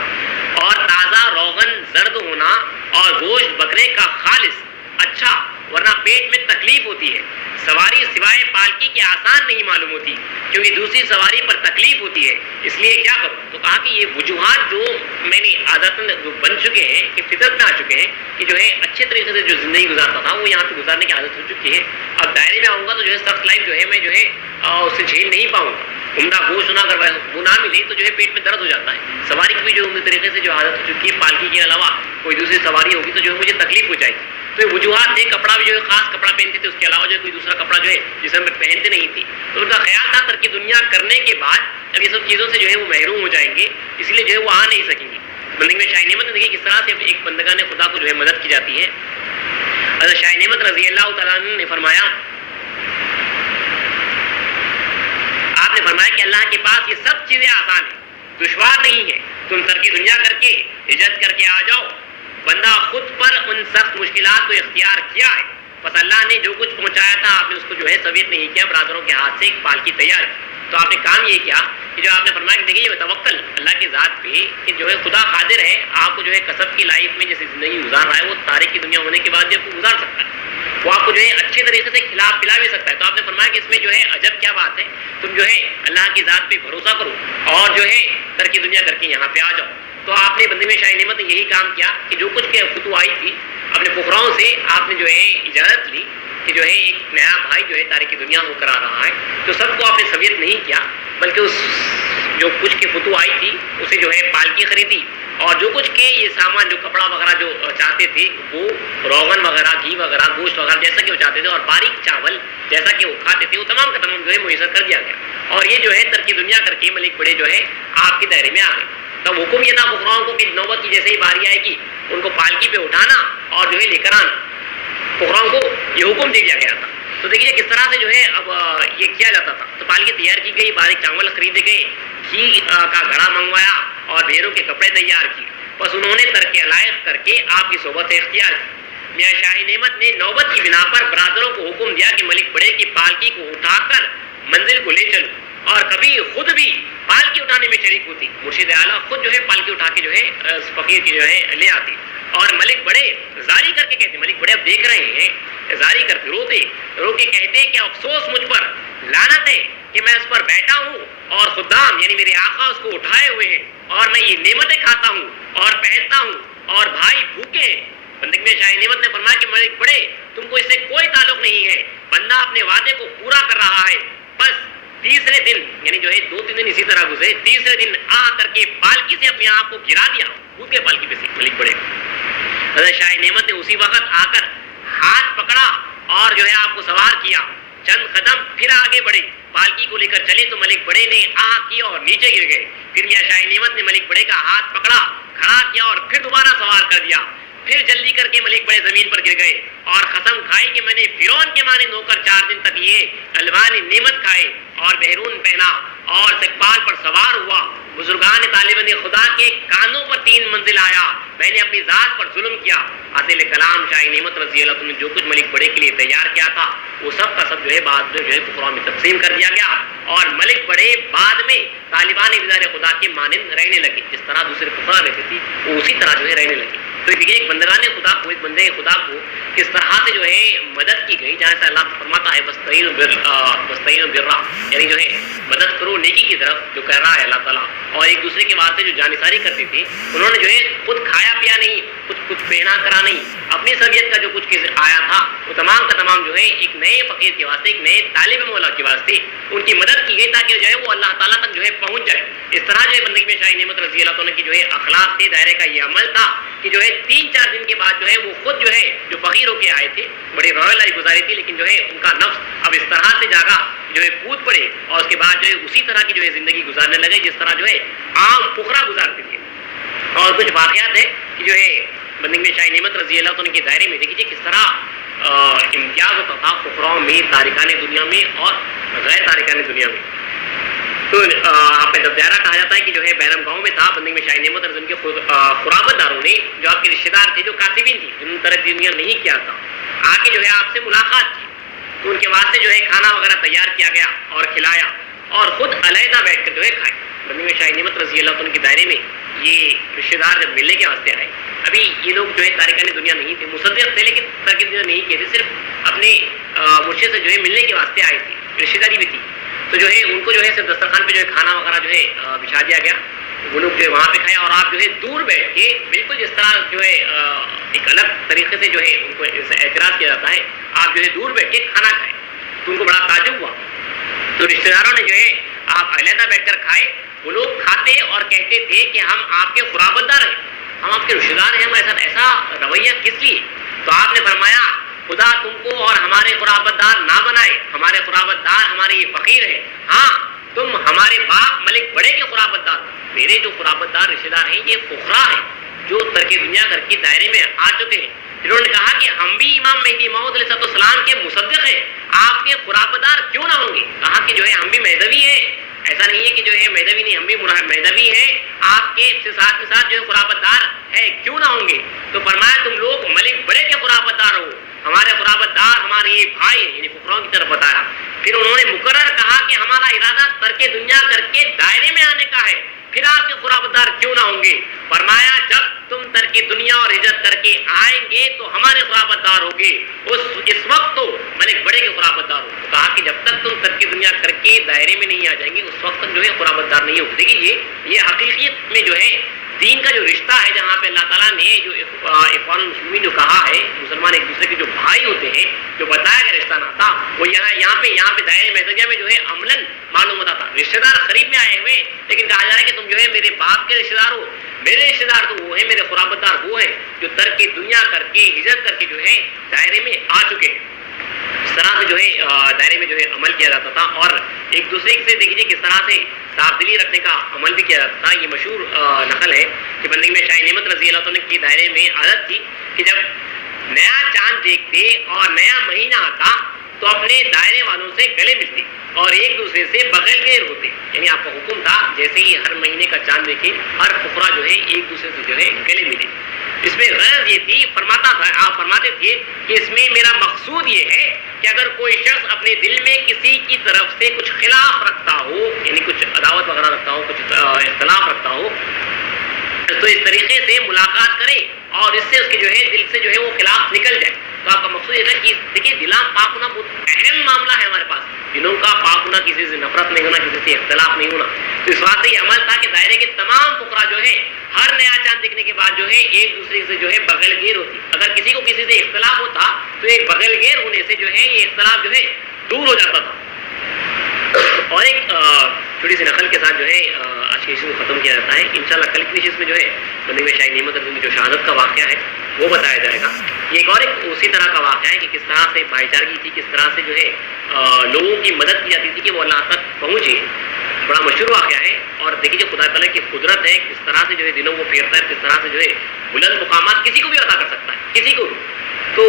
اور تازہ روغن زرد ہونا, اور گوشت بکرے کا خالص اچھا, ورنہ پیٹ میں تکلیف ہوتی ہے. سواری سوائے پالکی کے آسان نہیں معلوم ہوتی, کیونکہ دوسری سواری پر تکلیف ہوتی ہے, اس لیے کیا کروں؟ تو کہا کہ یہ وجوہات جو میں نے عادت جو بن چکے ہیں, کہ فطرت میں آ چکے ہیں, کہ جو ہے اچھے طریقے سے جو زندگی گزارتا تھا وہ یہاں پہ گزارنے کی عادت ہو چکی ہے. اب دائرے میں آؤں گا تو جو ہے سخت لائف جو ہے میں جو ہے اس سے جھیل نہیں پاؤں گا. عمدہ گوشت نہ اگر وہ نہ ملے تو جو ہے پیٹ میں درد ہو جاتا ہے. سواری کی بھی جو عمدہ طریقے سے جو عادت ہو چکی ہے, پالکی کے علاوہ کوئی دوسری سواری ہوگی تو جو ہے مجھے تکلیف ہو جائے گی. تو یہ وجوہات تھے. کپڑا بھی جو ہے خاص کپڑا پہنتے تھے, اس کے علاوہ جو ہے کوئی دوسرا کپڑا جو ہے جسم میں پہنتے نہیں تھے. تو ان کا خیال تھا ترک دنیا کرنے کے بعد اب یہ سب چیزوں سے جو ہے وہ محروم ہو جائیں گے, اس لیے جو ہے وہ آ نہیں سکیں گے. بندگی میں شاہ نعمت دیکھیے کس طرح سے ایک بندگان خدا کو جو ہے مدد کی جاتی ہے. حضرت شاہ نعمت رضی اللہ تعالیٰ عنہ نے فرمایا, آپ نے فرمایا کہ اللہ کے پاس یہ سب چیزیں آسان ہیں, دشوار نہیں ہے. تم ترک دنیا کر کے ہجرت کر کے آ جاؤ. بندہ خود پر ان سخت مشکلات کو اختیار کیا ہے, بس اللہ نے جو کچھ پہنچایا تھا آپ نے اس کو جو ہے ثابت نہیں کیا, برادروں کے ہاتھ سے ایک پالکی تیار کی. تو آپ نے کام یہ کیا کہ جو آپ نے فرمایا کہ دیکھیے یہ توکل اللہ کی ذات پہ, کہ جو ہے خدا قادر ہے آپ کو جو ہے کسب کی لائف میں جیسی زندگی گزار رہا ہے وہ تاریخ کی دنیا ہونے کے بعد جو گزار سکتا ہے, وہ آپ کو جو ہے اچھے طریقے سے پلا بھی سکتا ہے. تو آپ نے فرمایا کہ اس میں جو ہے عجب کیا بات ہے, تم جو ہے اللہ کی ذات پہ بھروسہ کرو اور جو ہے ترک دنیا کر کے یہاں پہ آ جاؤ. تو آپ نے بندگی میں شاہ نعمت نے یہی کام کیا کہ جو کچھ فتوح آئی تھی اپنے فقراؤں سے آپ نے جو ہے اجازت لی کہ جو ہے ایک نیا بھائی جو ہے تاریخ دنیا ہو کر آ رہا ہے, تو سب کو آپ نے ثابت نہیں کیا, بلکہ اس جو کچھ کی فتوح آئی تھی اسے جو ہے پالکی خریدی, اور جو کچھ کے یہ سامان جو کپڑا وغیرہ جو چاہتے تھے وہ روغن وغیرہ, گھی وغیرہ, گوشت وغیرہ جیسا کہ وہ چاہتے تھے, اور باریک چاول جیسا کہ وہ کھاتے تھے, وہ تمام کا تمام جو ہے میسر کر دیا گیا. اور یہ جو ہے ترک دنیا کر کے ملک بڑے جو ہے آپ کے دائرے میں آ گئے. تو حکم یہ تھا فقراؤں کو کہ نوبت کی جیسے ہی باری آئے گی ان کو پالکی پہ اٹھانا اور جو ہے لے کر آنا. فقراؤں کو یہ حکم دے دیا گیا تھا. تو دیکھیے کس طرح سے جو ہے اب یہ کیا جاتا تھا. تو پالکی تیار کی گئی, باریک چاول خریدے گئے, گھی کا گھڑا منگوایا اور بھیڑوں کے کپڑے تیار کیے. بس انہوں نے ترک علائق کر کے آپ کی صحبت اختیار کی. میاں شاہ نعمت نے نوبت کی بنا پر برادروں کو حکم دیا کہ ملک بڑے کی پالکی کو اٹھا کر منزل کو لے چلوں اور کبھی خود بھی پالکی اٹھانے میں شریک ہوتی. مرشد اعلیٰ خود جو ہے پالکی اٹھا کے جو ہے فقیر کی جو ہے لے آتی اور ملک بڑے زاری کر کے کہتے, ملک بڑے اب دیکھ رہے ہیں, زاری کرتے رو کے کہتے کہ افسوس مجھ پر, لعنت ہے کہ میں اس پر بیٹھا ہوں اور خدام یعنی میرے آقا اس کو اٹھائے ہوئے ہیں اور میں یہ نعمتیں کھاتا ہوں اور پہنتا ہوں اور بھائی بھوکے ہیں. بندگی میں شاہ نعمت نے فرمایا کہ ملک بڑے تم کو اس سے کوئی تعلق نہیں ہے, بندہ اپنے وعدے کو پورا کر رہا ہے. بس تیسرے دن یعنی جو ہے 2-3 دن اسی طرح گزرے, تیسرے دن آ کر کے پالکی سے اپنے آپ کو گرا دیا, کود کے پالکی پہ سے ملک بڑے. حضرت شاہ نعمت نے اسی وقت آ کر ہاتھ پکڑا اور جو ہے آپ کو سوار کیا. چند قدم پھر آگے بڑھے, پالکی کو لے کر چلے تو ملک بڑے نے آ کیا اور نیچے گر گئے. پھر میاں شاہ نعمت نے ملک بڑے کا ہاتھ پکڑا, کھڑا کیا اور پھر دوبارہ سوار کر دیا. پھر جلدی کر کے ملک بڑے زمین پر گر گئے اور قسم کھائی کہ میں نے فرعون کے مانند ہو کر 4 دن تک یہ الوان نعمت کھائے اور بہرون پہنا اور سکپال پر سوار ہوا. بزرگان طالبان خدا کے کانوں پر 3 منزل آیا, میں نے اپنی ذات پر ظلم کیا. عادل کلام شاہ نعمت رضی اللہ عنہ نے جو کچھ ملک بڑے کے لیے تیار کیا تھا وہ سب کا سب جو ہے بعد میں جو ہے کفروں میں تقسیم کر دیا گیا اور ملک بڑے بعد میں طالبان دیدار خدا کے مانند رہنے لگے. جس طرح دوسرے کفار رہتے تھی وہ اسی طرح جو ہے رہنے لگے. تو دیکھیے ایک بندگان خدا کو, ایک بندے خدا کو کس طرح سے جو ہے مدد کی گئی, جہاں سے اللہ فرماتا ہے وستعینوا بالبر, یعنی جو ہے مدد کرو نیکی کی طرف, جو کہہ رہا ہے اللہ تعالیٰ. اور ایک دوسرے کے واسطے جو جانثاری کرتی تھی انہوں نے جو ہے خود کھایا پیا نہیں, کچھ پہنا کرا نہیں, اپنی سبیت کا جو کچھ آیا تھا وہ تمام کا تمام جو ہے ایک نئے فقیر کے واسطے, ایک نئے طالب مولا کے واسطے ان کی مدد کی گئی تاکہ جو ہے وہ اللہ تعالیٰ تک جو ہے پہنچ جائے. اس طرح جو ہے بندگی میں شاہ نعمت رضی اللہ عنہ کی جو ہے اخلاق کے دائرے کا یہ عمل تھا کہ جو ہے 3-4 دن کے بعد جو ہے وہ خود جو ہے جو فقیر ہو کے آئے تھے, بڑی رویل لائی گزاری تھی, لیکن جو ہے ان کا نفس اب اس طرح سے جاگا جو ہے کود پڑے اور اس کے بعد جو ہے اسی طرح کی جو ہے زندگی گزارنے لگے جس طرح جو ہے عام فقراء گزارتے تھے. اور کچھ واقعات ہے کہ جو ہے بندگی میں شاہ نعمت رضی اللہ عنہ کے دائرے میں دیکھیے کس طرح امتیاز ہوتا تھا فقراء میں, تارکان دنیا میں اور غیر تارکان دنیا میں. تو آپ کا جب دائرہ کہا جاتا ہے کہ جو ہے بہرم گاؤں میں تھا, بندگی میں شاہ نعمت رضی اللہ کے خرابت داروں نے جو آپ کے رشتے دار تھے, جو کاتبین تھی, جنہوں نے ترقی دنیا نہیں کیا تھا, آ کے جو ہے آپ سے ملاقات کی. تو ان کے واسطے جو ہے کھانا وغیرہ تیار کیا گیا اور کھلایا اور خود علیحدہ بیٹھ کر جو ہے کھائے. بندگی میں شاہ نعمت رضی اللہ عنہ کے دائرے میں یہ رشتے دار جب ملنے کے واسطے آئے, ابھی یہ لوگ جو ہے تارکان دنیا نہیں تھے, مصدق تھے لیکن ترک دنیا نہیں کیے تھے, صرف اپنے مرشد سے جو ہے ملنے کے واسطے آئے تھے, رشتے داری بھی تھی. تو جو ہے ان کو جو ہے صرف دسترخوان پہ جو ہے کھانا وغیرہ جو ہے بچھا دیا گیا, وہ لوگ جو ہے وہاں پہ کھائے اور آپ جو ہے دور بیٹھ کے بالکل جس طرح جو ہے ایک الگ طریقے سے جو ہے ان کو اعتراض کیا جاتا ہے, آپ جو ہے دور بیٹھ کے کھانا کھائے. تو ان کو بڑا تعجب ہوا. تو رشتے داروں نے جو ہے آپ علیحدہ بیٹھ کر کھائے. وہ لوگ کھاتے اور کہتے تھے کہ ہم آپ کے قرابت دار ہیں, ہم آپ کے رشتے دار ہیں, ہم ایسا رویہ کس لیے؟ تو آپ نے فرمایا خدا تم کو اور ہمارے قرابت دار نہ بنائے, ہمارے قرابت دار ہمارے یہ فقیر ہیں. ہاں تم ہمارے باپ ملک بڑے کے قرابت دار, میرے جو قرابت دار رشتے دار ہیں یہ فقراء ہیں جو ترک دنیا گھر کے دائرے میں آ چکے ہیں. انہوں نے کہا کہ ہم بھی امام مہدی موعود علیہ السلام کے مصدق ہیں, آپ کے قرابت دار کیوں نہ ہوں گے؟ کہا کہ جو ہے ہم بھی مہدوی ہیں, ایسا نہیں ہے کہ جو ہے مہدوی نہیں, ہم بھی مہدوی ہیں, آپ کے ساتھ جو ہے قرابت دار ہے کیوں نہ ہوں گے؟ تو فرمایا تم لوگ ملک بڑے کے قرابت دار ہو, ہمارے قرابت دار ہمارے یہ بھائی ہیں, یعنی فقراؤں کی طرف بتایا. پھر انہوں نے مقرر کہا کہ ہمارا ارادہ ترک دنیا کر کے دائرے میں آنے کا ہے, پھر آپ کے قرابت دار کیوں نہ ہوں گے؟ فرمایا جب تم ترک دنیا اور ہجرت کر کے آئیں گے تو ہمارے قرابت دار ہوگے, اس وقت تو ملک بڑے کے قرابت دار ہو. تو کہا کہ جب تک تم ترک دنیا کر کے دائرے میں نہیں آ جائیں گے اس وقت تک جو ہے قرابت دار نہیں ہوگی. دیکھیے یہ حقیقت میں جو ہے دین کا جو رشتہ ہے, جہاں پہ اللہ تعالیٰ نے جو اخوان المسلمین جو کہا ہے, مسلمان ایک دوسرے کے جو بھائی ہوتے ہیں, جو بتایا گیا رشتہ ناتا, وہ یہاں پہ دائرے محدودیہ میں جو ہے عملاً معلوم ہوتا تھا. رشتہ دار قریب میں آئے ہوئے لیکن کہا جا رہا ہے کہ تم جو ہے میرے باپ کے رشتہ دار ہو, میرے رشتہ دار تو وہ ہیں, میرے قرابت دار وہ ہیں جو ترک دنیا کر کے ہجرت کر کے جو ہے دائرے میں آ چکے ہیں. اس طرح سے جو ہے دائرے میں جو ہے عمل کیا جاتا تھا اور ایک دوسرے سے دیکھیے کس طرح سے صاف دلی رکھنے کا عمل بھی کیا جاتا تھا. یہ مشہور نقل ہے کہ بندگی میں شاہ نعمت رضی اللہ عنہ کی دائرے میں عادت تھی کہ جب نیا چاند دیکھتے اور نیا مہینہ آتا تو اپنے دائرے والوں سے گلے ملتے اور ایک دوسرے سے بغل گیر ہوتے. یعنی آپ کا حکم تھا جیسے ہی ہر مہینے کا چاند دیکھے ہر فقرا جو ہے ایک دوسرے سے جو ہے گلے ملے. اس میں غرض یہ تھی, آپ فرماتے تھے کہ اس میں میرا مقصود یہ ہے کہ اگر کوئی شخص اپنے دل میں کسی کی طرف سے کچھ خلاف رکھتا ہو، یعنی کچھ عداوت وغیرہ رکھتا ہو، کچھ اختلاف رکھتا ہو، تو اس طریقے سے ملاقات کرے اور اس سے اس کے جو ہے دل سے جو ہے وہ خلاف نکل جائے. تو آپ کا مقصود یہ ہے کہ دیکھیے دلان پاک ہونا بہت اہم معاملہ ہے ہمارے پاس. دلوں کا پاک ہونا، کسی سے نفرت نہیں ہونا، کسی سے اختلاف نہیں ہونا. تو اس واسطے یہ عمل تھا کہ دائرے کے تمام فقراء جو ہے ہر نیا چاند دکھنے کے بعد جو ہے ایک دوسرے سے جو ہے بغل گیر ہوتی. اگر کسی کو کسی سے اختلاف ہوتا تو ایک بغل گیر ہونے سے جو ہے یہ اختلاف جو ہے دور ہو جاتا تھا. اور ایک چھوٹی سی نقل کے ساتھ جو ہے آج کی نشست کو ختم کیا جاتا ہے. انشاءاللہ کل کی نشست میں جو ہے بندگی میں شاہی نعمت کی جو شہادت کا واقعہ ہے وہ بتایا جائے گا. یہ ایک اور ایک اسی طرح کا واقعہ ہے کہ کس طرح سے بھائی چارگی تھی، کس طرح سے جو ہے لوگوں کی مدد کی جاتی تھی کہ وہ اللہ تک پہنچے. بڑا مشہور واقعہ ہے. اور دیکھیے جو خدا تعالیٰ کی قدرت ہے کس طرح سے جو ہے دلوں کو پھیرتا ہے، کس طرح سے جو ہے بلند مقامات کسی کو بھی عطا کر سکتا ہے، کسی کو بھی. تو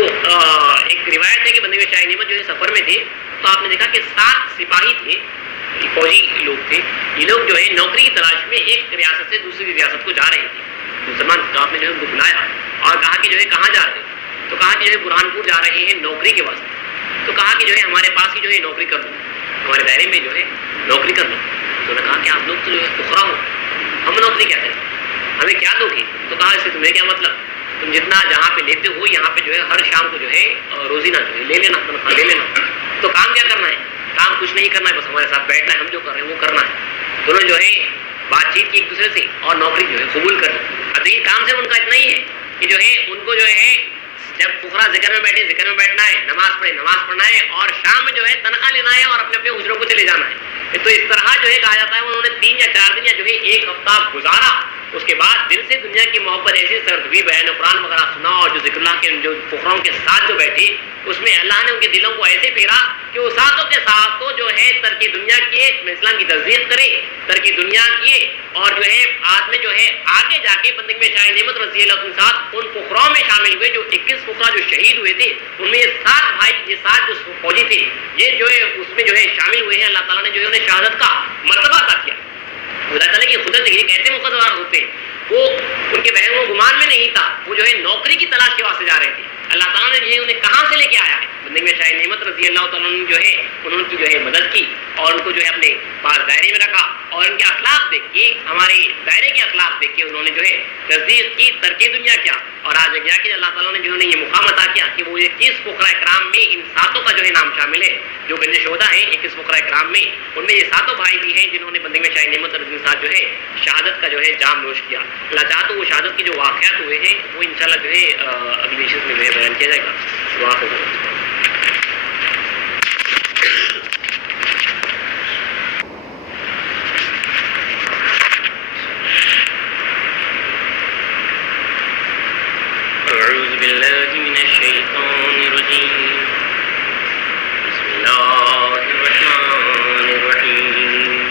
ایک روایت ہے کہ بندگی میں شاہی نعمت جو ہے سفر میں تھے تو آپ نے دیکھا کہ 7 سپاہی تھے، فوجی لوگ تھے. یہ لوگ جو ہے نوکری کی تلاش میں ایک ریاست سے دوسری ریاست کو جا رہے تھے. مسلمان آپ نے جو ہے ان کو بلایا اور کہا کہ جو ہے کہاں جا رہے ہیں؟ تو کہا کہ جو ہے برہان پور جا رہے ہیں نوکری کے واسطے. تو کہا کہ جو ہے ہمارے پاس ہی جو ہے نوکری کر دو، ہمارے دائرے میں جو ہے نوکری کر دو. تو نے کہا کہ آپ لوگ تو جو ہے فقراء ہو، ہم نوکری کیا کریں، ہمیں کیا دو گے؟ تو کہا اس سے تمہیں کیا مطلب، تم جتنا جہاں پہ لیتے ہو یہاں پہ جو ہے ہر شام کو جو ہے روزی نہ جو ہے لے لینا، تنخواہ لے لینا. تو کام کیا کرنا ہے؟ کام کچھ نہیں کرنا ہے، بس ہمارے ساتھ بیٹھنا ہے، ہم جو کر رہے ہیں وہ کرنا ہے. دونوں جو ہے بات چیت کی ایک دوسرے سے اور نوکری جو ہے قبول کر لی. اب یہ کام سے ان کا اتنا ہی ہے کہ جو ہے ان کو جو ہے جب فقراء ذکر میں بیٹھے ذکر میں بیٹھنا ہے، نماز پڑھے نماز پڑھنا ہے، اور شام میں جو ہے تنخواہ لینا ہے اور اپنے اپنے اجروں کو چلے جانا ہے. تو اس طرح جو ہے کہا جاتا ہے انہوں نے 3 یا 4 دن یا جو ہے 1 ہفتہ گزارا. اس کے بعد دل سے دنیا کی محبت ایسی سرد ہوئی، بیان قرآن وغیرہ سنا اور جو ذکر اللہ کے جو فقراؤں کے ساتھ جو بیٹھے اس میں اللہ نے ان کے دلوں کو ایسے پھیرا کہ وہ ساتھوں کے ساتھ تو جو ہے ترک دنیا کیے، اسلام کی تصدیق کرے، ترک دنیا کیے، اور جو ہے آج میں جو ہے آگے جا کے بندگی میں شاہی نعمت رضی اللہ عنہ ساتھ ان فقراؤں میں شامل ہوئے. جو 21 فقراء جو شہید ہوئے تھے ان میں یہ 7 بھائی، یہ 7 جو فوجی تھے یہ جو ہے اس میں جو ہے شامل ہوئے ہیں. اللہ تعالیٰ نے جو ہے انہیں شہادت کا مرتبہ عطا کیا. اللہ تعالیٰ کی قدرت یہ کیسے مقدر ہوتے ہیں، وہ ان کے وہم و گمان میں نہیں تھا، وہ جو ہے نوکری کی تلاش کے واسطے جا رہے تھے. اللہ تعالیٰ نے جو ہے انہیں کہاں سے لے کے آیا ہے. بندگی میں شاہی نعمت رضی اللہ تعالیٰ نے جو ہے انہوں کی جو ہے مدد کی اور ان کو جو ہے اپنے پاس دائرے میں رکھا اور ان کے اخلاق دیکھ کے، ہمارے دائرے کے اخلاق دیکھ کے انہوں نے جو ہے تصدیق کی، ترک دنیا کیا. اور آج گیا کہ اللہ تعالیٰ نے جو ہے یہ مقام عطا کیا کہ وہ 21 فقراء کرام میں ان 7 کا جو ہے نام شامل ہے جو گنج شہداء ہیں. 21 فقراء کرام میں ان میں یہ 7 بھائی بھی ہیں جنہوں نے بندگی میں شاہی نعمت رضی اللہ ساتھ جو ہے شہادت کا جو ہے جام نوش کیا. اللہ چاہا تو وہ شہادت کی جو واقعات ہوئے ہیں وہ انشاءاللہ جو ہے اگلی نشست میں جو ہے بیان کیا جائے گا. دعا کریں. أعوذ بالله من الشيطان الرجيم. بسم الله الرحمن الرحيم.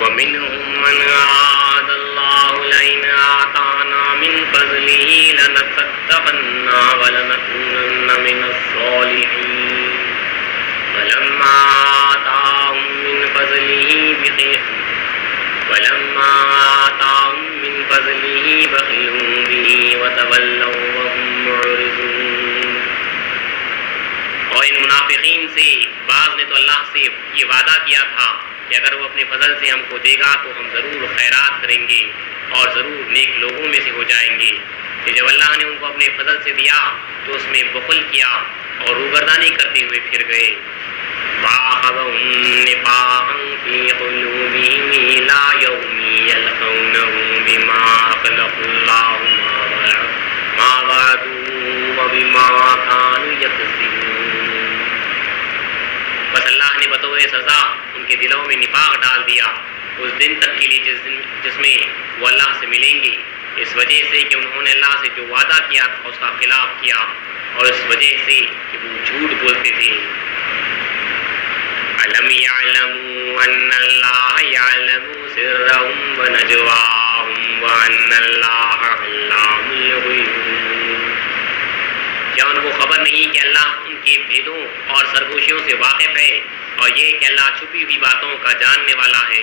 ومنهم من عاد الله لئن آتانا من فضله لنصدقن ولنكونن من الصالحين فلما آتاهم من فضله بخلوا به وتولوا وهم معرضون. اور ان منافقین سے بعض نے تو اللہ سے یہ وعدہ کیا تھا کہ اگر وہ اپنے فضل سے ہم کو دے گا تو ہم ضرور خیرات کریں گے اور ضرور نیک لوگوں میں سے ہو جائیں گے. کہ جب اللہ نے ان کو اپنے فضل سے دیا تو اس میں بخل کیا اور روگردانی کرتے ہوئے پھر گئے. فَأَخَذَهُمْ نِفَاقًا فِي قُلُوبِهِمْ إِلَىٰ يَوْمِ يَلْقَوْنَهُ بِمَا أَخْلَفُوا اللَّهَ مَا وَعَدُوهُ وَبِمَا كَانُوا يَكْذِبُونَ. بس اللہ نے بطور سزا ان کے دلوں میں نفاق ڈال دیا اس دن تک کے لیے جس میں وہ اللہ سے ملیں گے، اس وجہ سے کہ انہوں نے اللہ سے جو وعدہ کیا تھا اس کا خلاف کیا اور اس وجہ سے کہ وہ جھوٹ بولتے تھے. أَلَمْ يَعْلَمُوا أَنَّ اللَّهَ يَعْلَمُ سِرَّهُمْ وَنَجْوَاهُمْ وَأَنَّ اللَّهَ عَلَّامُ الْغُيُوبِ. کیا ان کو خبر نہیں کہ اللہ ان کے بھیدوں اور سرگوشیوں سے واقف ہے اور یہ کہ اللہ چھپی ہوئی باتوں کا جاننے والا ہے.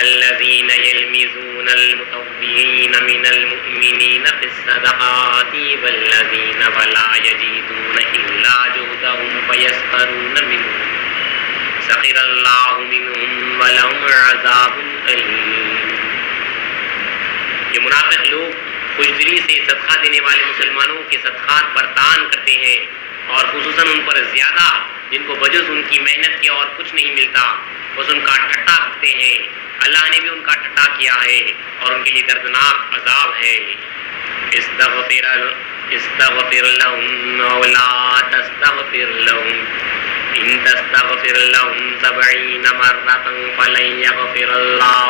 الذین یلمزون المطوعین من المؤمنین فی الصدقات والذین ولا یجدون الا جہدهم فیسخرون منهم سخر اللہ منهم ولهم عذاب الیم. یہ منافق لوگ خوشدلی سے صدقہ دینے والے مسلمانوں کے صدقات پر تان کرتے ہیں اور خصوصاً ان پر زیادہ جن کو بجز ان کی محنت کے اور کچھ نہیں ملتا بس ان کا ٹھٹا کرتے ہیں. اللہ نے بھی ان کا ٹھٹا کیا ہے اور ان کے لیے دردناک عذاب ہے. استغفر لهم او لا تستغفر لهم ان تستغفر لهم 70 مرة فلن يغفر الله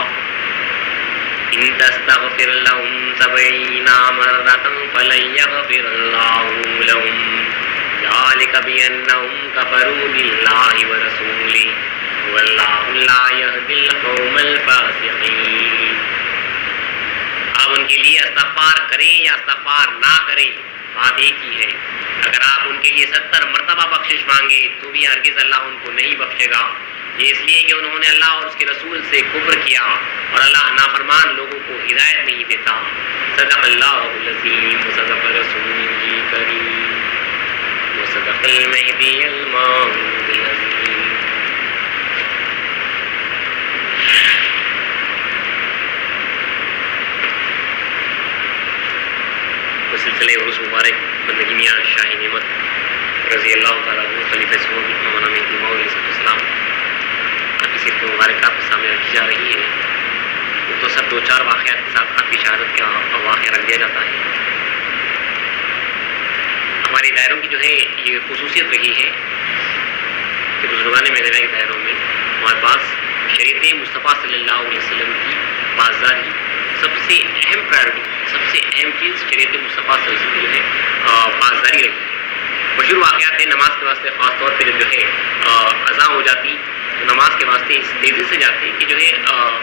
ان تستغفر لهم 70 مرة فلن يغفر الله لهم ذلك بأنهم كفروا بالله ورسوله والله لا يهدي القوم الفاسقين. آپ ان کے لیے استغفار کریں یا استغفار نہ کریں بات ایک ہی ہے. اگر آپ ان کے لیے 70 مرتبہ بخشش مانگے تو بھی ہرگز اللہ ان کو نہیں بخشے گا. یہ اس لیے کہ انہوں نے اللہ اور اس کے رسول سے کفر کیا اور اللہ نافرمان لوگوں کو ہدایت نہیں دیتا. صدق اللہ العظیم وصدق رسولہ الکریم وصدق المہدی الموعود العظیم. سلسلے عرس مبارک بندگی میاں شاہ نعمت رضی اللہ تعالیٰ عنہ خلیفہ سوم مولانا مہدی موعود علیہ السلام کی سیرت مبارکہ آپ کے سامنے رکھی جا رہی ہے. تو سب 2-4 واقعات کے ساتھ آپ کی شہادت کا واقعہ رکھ دیا جاتا ہے. ہمارے دائروں کی جو ہے یہ خصوصیت رہی ہے کہ بزرگان مدینہ کے دائروں میں ہمارے پاس شریعت مصطفیٰ صلی اللہ علیہ وسلم کی بازداری سب سے اہم پرائرٹی سب سے اہم چیز شریعت مصطفیٰ صلی اللہ علیہ وسلم کی جو ہے بازداری رہی ہے. مشہور واقعات ہیں نماز کے واسطے خاص طور پہ جو ہے اذان ہو جاتی تو نماز کے واسطے اس تیزی سے جاتے کہ جو ہے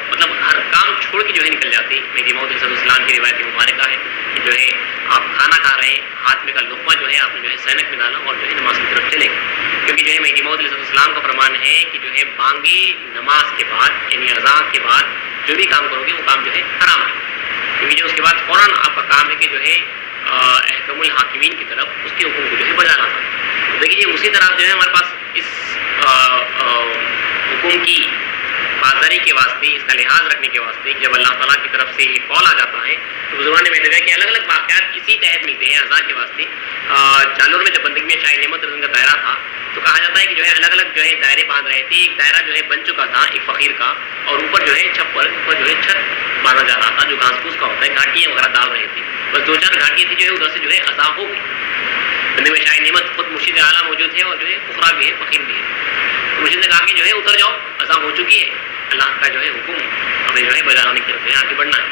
مطلب ہر کام چھوڑ کے جو ہے نکل جاتے. مہدی موعود علیہ السلام کی روایت مبارکہ ہے کہ جو ہے آپ کھانا کھا رہے ہیں ہاتھ میں کا لقمہ جو ہے آپ نے جو ہے سینک میں ڈالا اور جو ہے نماز کی طرف چلے گئے. کیونکہ جو ہے مہدی موعود علیہ السلام کا فرمان ہے کہ جو ہے بانگے نماز کے بعد یعنی اذان کے بعد جو بھی کام کرو گے وہ کام جو ہے حرام ہے. کیونکہ جو اس کے بعد فوراً آپ کا کام ہے کہ جو ہے احکام الحاکمین کی طرف اس کے حکم کو جو ہے بجا لانا. دیکھیے اسی طرح جو ہے ہمارے پاس اس حکم کی بازداری کے واسطے اس کا لحاظ رکھنے کے واسطے جب اللہ تعالیٰ کی طرف سے کال آ جاتا ہے تو بزرگان میں دیکھا کہ الگ الگ واقعات اسی تحت ملتے ہیں اذان کے واسطے. جالور میں جب بندگی میں شاہ نعمت کا دائرہ تھا تو کہا جاتا ہے کہ جو ہے الگ الگ جو ہے دائرے باندھ رہے تھے. ایک دائرہ جو ہے بن چکا تھا ایک فقیر کا اور اوپر جو ہے چھپر اوپر جو ہے چھت باندھا جا رہا تھا جو گھاس پھوس کا ہوتا ہے. گھاٹیاں وغیرہ ڈال رہے تھے بس 2-4 گھاٹیاں تھی جو ہے ادھر سے جو ہے اذان ہو گئی. بندگی میں شاہ نعمت خود مرشد اعلیٰ موجود ہے اور جو ہے فقرا بھی ہے فقیر بھی ہے. مرشد نے کہا کہ جو ہے اتر جاؤ اذان ہو چکی ہے اللہ کا جو ہے حکم ہمیں جو ہے بجا لانے کی طرف ہے آگے بڑھنا ہے.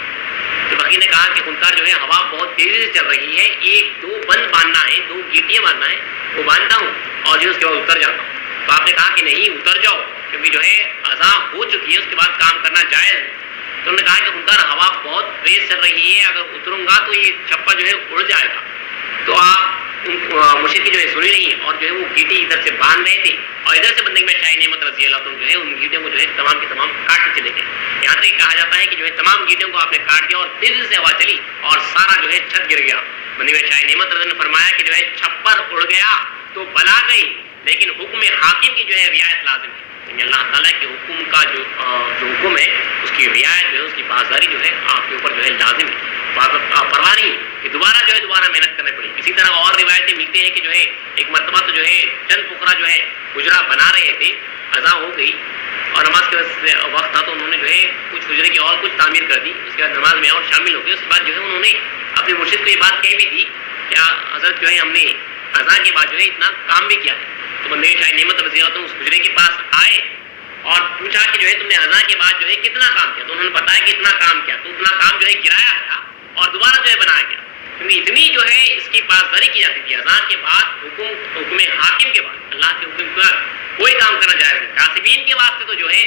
تو فقیر نے کہا کہ خنکار جو ہے ہوا بہت تیزی سے چل رہی ہے 1-2 بند باندھنا ہے 2 گیٹیاں باندھنا ہے وہ باندھتا ہوں اور جو اس کے بعد اتر جاتا ہوں. تو آپ نے کہا کہ نہیں اتر جاؤ کیونکہ جو ہے اذان ہو چکی ہے اس کے بعد کام کرنا جائز ہے. تو انہوں نے کہا کہ خنکار ہوا بہت تیز چل رہی ہے اگر اتروں گا تو یہ چھپا جو ہے اڑ جائے گا. تو آپ مرشد کی جو ہے سنی نہیں اور جو ہے وہ گیٹی ادھر سے باندھ رہے تھے اور ادھر سے بندگی میں شاہ نعمت رضی اللہ عنہ جو ہے ان گیٹوں کو جو ہے تمام کے تمام کاٹتے چلے گئے. یہاں تک کہا جاتا ہے کہ جو ہے تمام گیٹوں کو آپ نے کاٹ دیا اور تیزی سے ہوا چلی اور سارا جو ہے چھت گر گیا. بندگی میں شاہ نعمت رضی نے فرمایا کہ جو ہے چھپر اڑ گیا تو بلا گئی لیکن حکم حاکم کی جو ہے رعایت لازم ہے. یعنی اللہ تعالیٰ کے حکم کا جو حکم ہے اس کی رعایت جو ہے اس کی بازداری جو ہے آپ کے اوپر جو ہے لازم ہے. پرواہ نہیں کہ دوبارہ محنت کرنی پڑی. اسی طرح اور روایتیں ملتی ہیں کہ جو ہے ایک مرتبہ تو جو ہے چند فقراء جو ہے حجرہ بنا رہے تھے اذان ہو گئی اور نماز کے وقت تھا تو انہوں نے جو ہے کچھ حجرے کی اور کچھ تعمیر کر دی. اس کے بعد نماز میں اور شامل ہو گئے. اس کے بعد جو ہے انہوں نے اپنے مرشد کو یہ بات کہہ بھی دی کہ حضرت جو ہے ہم نے اذان کے بعد جو ہے اتنا کام بھی کیا ہے. تو بندے شاہ نعمت رضی اللہ عنہ اس حجرے کے پاس آئے اور پوچھا کہ جو ہے تم نے اذان کے بعد جو ہے کتنا کام کیا. تو انہوں نے بتایا کہ اتنا کام کیا. تو اتنا کام جو ہے گرایا گیا اور دوبارہ جو ہے بنایا گیا کیونکہ اتنی جو ہے اس کی بازداری کی جاتی تھی. اذان کے بعد حکم حاکم کے بعد اللہ کے حکم کے بعد کوئی کام کرنا جائز نہیں. کاسبین کے واسطے تو جو ہے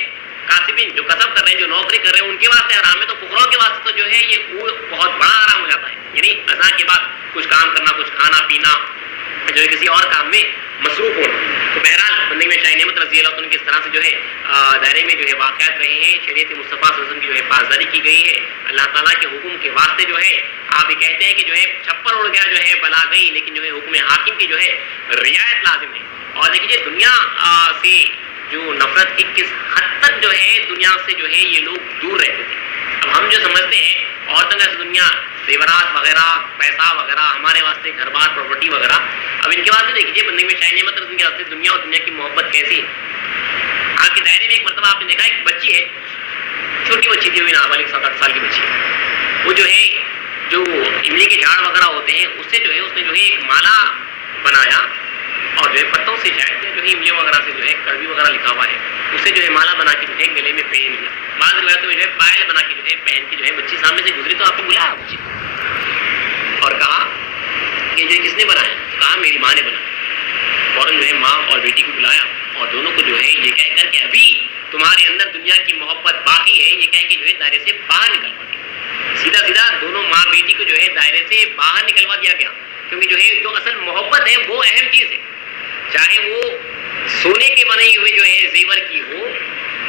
کاسبین جو کسب کر رہے ہیں جو نوکری کر رہے ہیں ان کے واسطے حرام ہے. تو فقراء کے واسطے تو جو ہے یہ بہت بڑا حرام ہو جاتا ہے. یعنی اذان کے بعد کچھ کام کرنا کچھ کھانا پینا جو ہے کسی اور کام میں مصروف ہونا. تو بہرحال بندگی میں شاہ نعمت رضی اللہ عنہ کی اس طرح سے جو ہے دائرے میں جو ہے واقعات رہے ہیں. شریعت مصطفیٰ صلی اللہ علیہ وسلم کی جو ہے پاسداری کی گئی ہے. اللہ تعالیٰ کے حکم کے واسطے جو ہے آپ یہ کہتے ہیں کہ جو ہے چھپر اڑ گیا جو ہے بلا گئی, لیکن جو ہے حکم حاکم کی جو ہے رعایت لازم ہے. اور دیکھیے دنیا سے جو نفرت کی کس حد تک جو ہے دنیا سے جو ہے یہ لوگ دور رہتے تھے. اب ہم جو سمجھتے ہیں عورتوں کا دنیا زیورات وغیرہ پیسہ وغیرہ ہمارے واسطے گھر بار پراپرٹی بغیرہ, اب ان کے واسطے دیکھیے بندگی میں شاہ نعمت رضی اللہ عنہ دنیا اور دنیا کی محبت کیسی ہے. آپ کے دائرے میں ایک مرتبہ آپ نے دیکھا ایک بچی ہے, چھوٹی بچی تھی, نابالغ 7-8 سال کی بچی ہے. وہ جو ہے جو املی کے جھاڑ وغیرہ ہوتے ہیں اس سے جو ہے اس نے جو ہے ایک مالا بنایا اور جو ہے پتوں سے شاید جو ہے املیوں وغیرہ سے جو ہے کڑوی وغیرہ لکھا ہوا ہے اس سے جو ہے مالا بنا کے جو ہے گلے میں پہن لیا. بعض روایتوں میں جو ہے پائل بنا کے جو ہے پہن کے جو ہے بچی سامنے سے گزری تو آپ نے بلایا بچی اور کہا کہ جو کس نے بنایا, کہا میری ماں نے بنایا. فوراً جو ہے ماں اور بیٹی کو بلایا اور دونوں کو جو ہے یہ کہہ کر کے ابھی تمہارے اندر دنیا کی محبت باقی ہے یہ کہہ کے جو ہے دائرے سے باہر نکلوا دیا. سیدھا دونوں ماں بیٹی کو جو ہے دائرے سے باہر نکلوا دیا گیا, کیونکہ جو ہے جو اصل محبت ہے وہ اہم چیز ہے. چاہے وہ سونے کے بنے ہوئے جو ہے زیور کی ہو,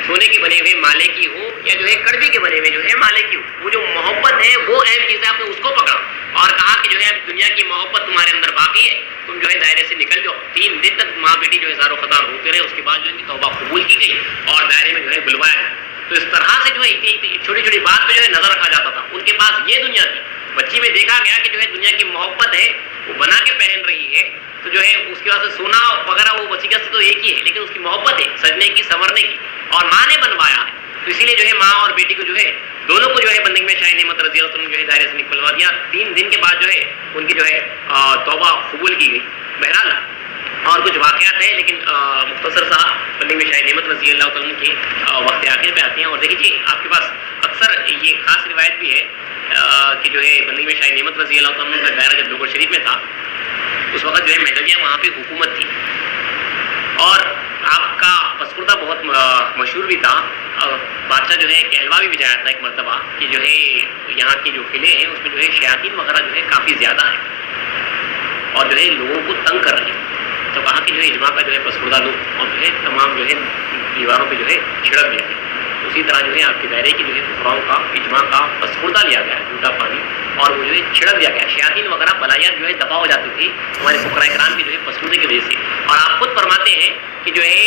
سونے کے بنے ہوئے مالے کی ہو, یا جو ہے کڑوی کے بنے ہوئے جو ہے مالے کی ہو, وہ جو محبت ہے وہ اہم چیز ہے. آپ نے اس کو پکڑا اور کہا کہ جو ہے اب دنیا کی محبت تمہارے اندر باقی ہے, تم جو ہے دائرے سے نکل جاؤ. 3 دن تک ماں بیٹی جو ہے زار و خطار ہوتے رہے. اس کے بعد جو ہے توبہ قبول کی گئی اور دائرے میں جو ہے بلوایا گیا. تو اس طرح سے جو ہے چھوٹی چھوٹی بات پہ جو ہے نظر رکھا جاتا تھا. ان کے پاس یہ دنیا تھی, بچی میں دیکھا گیا کہ جو ہے دنیا کی محبت ہے وہ بنا کے پہن رہی ہے, تو جو ہے اس کے واسطے سونا وغیرہ وہ بچی کا تو ایک ہی ہے, لیکن اس کی محبت ہے سجنے کی سنورنے کی, اور ماں نے بنوایا ہے. تو اسی لیے جو ہے ماں اور بیٹی کو جو ہے دونوں کو جو ہے بندگی میں شاہ نعمت رضی اللہ عنہ جو ہے دائرے سے نکلوا دیا. 3 دن کے بعد جو ہے ان کی جو ہے توبہ قبول کی گئی. بہرحال اور کچھ واقعات ہیں لیکن مختصر سا بندگی میں شاہ نعمت رضی اللہ عنہ کے وقت آخر پہ آتے ہیں. اور دیکھیے آپ کے پاس اکثر یہ خاص روایت بھی ہے کہ جو ہے بندگی میں شاہ نعمت رضی اللہ عنہ کا دائرہ جب ڈوگر شریف میں تھا اس وقت جو ہے مہدویہ وہاں پہ حکومت تھی, اور آپ کا پسکردہ بہت مشہور بھی تھا. بادشاہ جو ہے کہلوا بھی بجایا تھا ایک مرتبہ کہ جو ہے یہاں کے جو قلعے ہیں اس میں جو ہے شیاطین وغیرہ جو ہے کافی زیادہ ہے اور جو ہے لوگوں کو تنگ کر رہے ہیں. تو کہا کہ جو ہے اجماع کا جو ہے پسکردہ لو اور جو ہے تمام جو ہے دیواروں پہ جو ہے چھڑک دیا گیا. اسی طرح جو ہے آپ کے دائرے کی جو ہے فقراؤں کا اجماع کا پسکردہ لیا گیا جھوٹا پانی, اور وہ جو ہے چھڑک دیا گیا. شیاطین وغیرہ بلائیات جو ہے دفاع ہو جاتی تھی ہمارے فقراء کرام کی جو ہے پسکردے کی وجہ سے. اور آپ خود فرماتے ہیں کہ جو ہے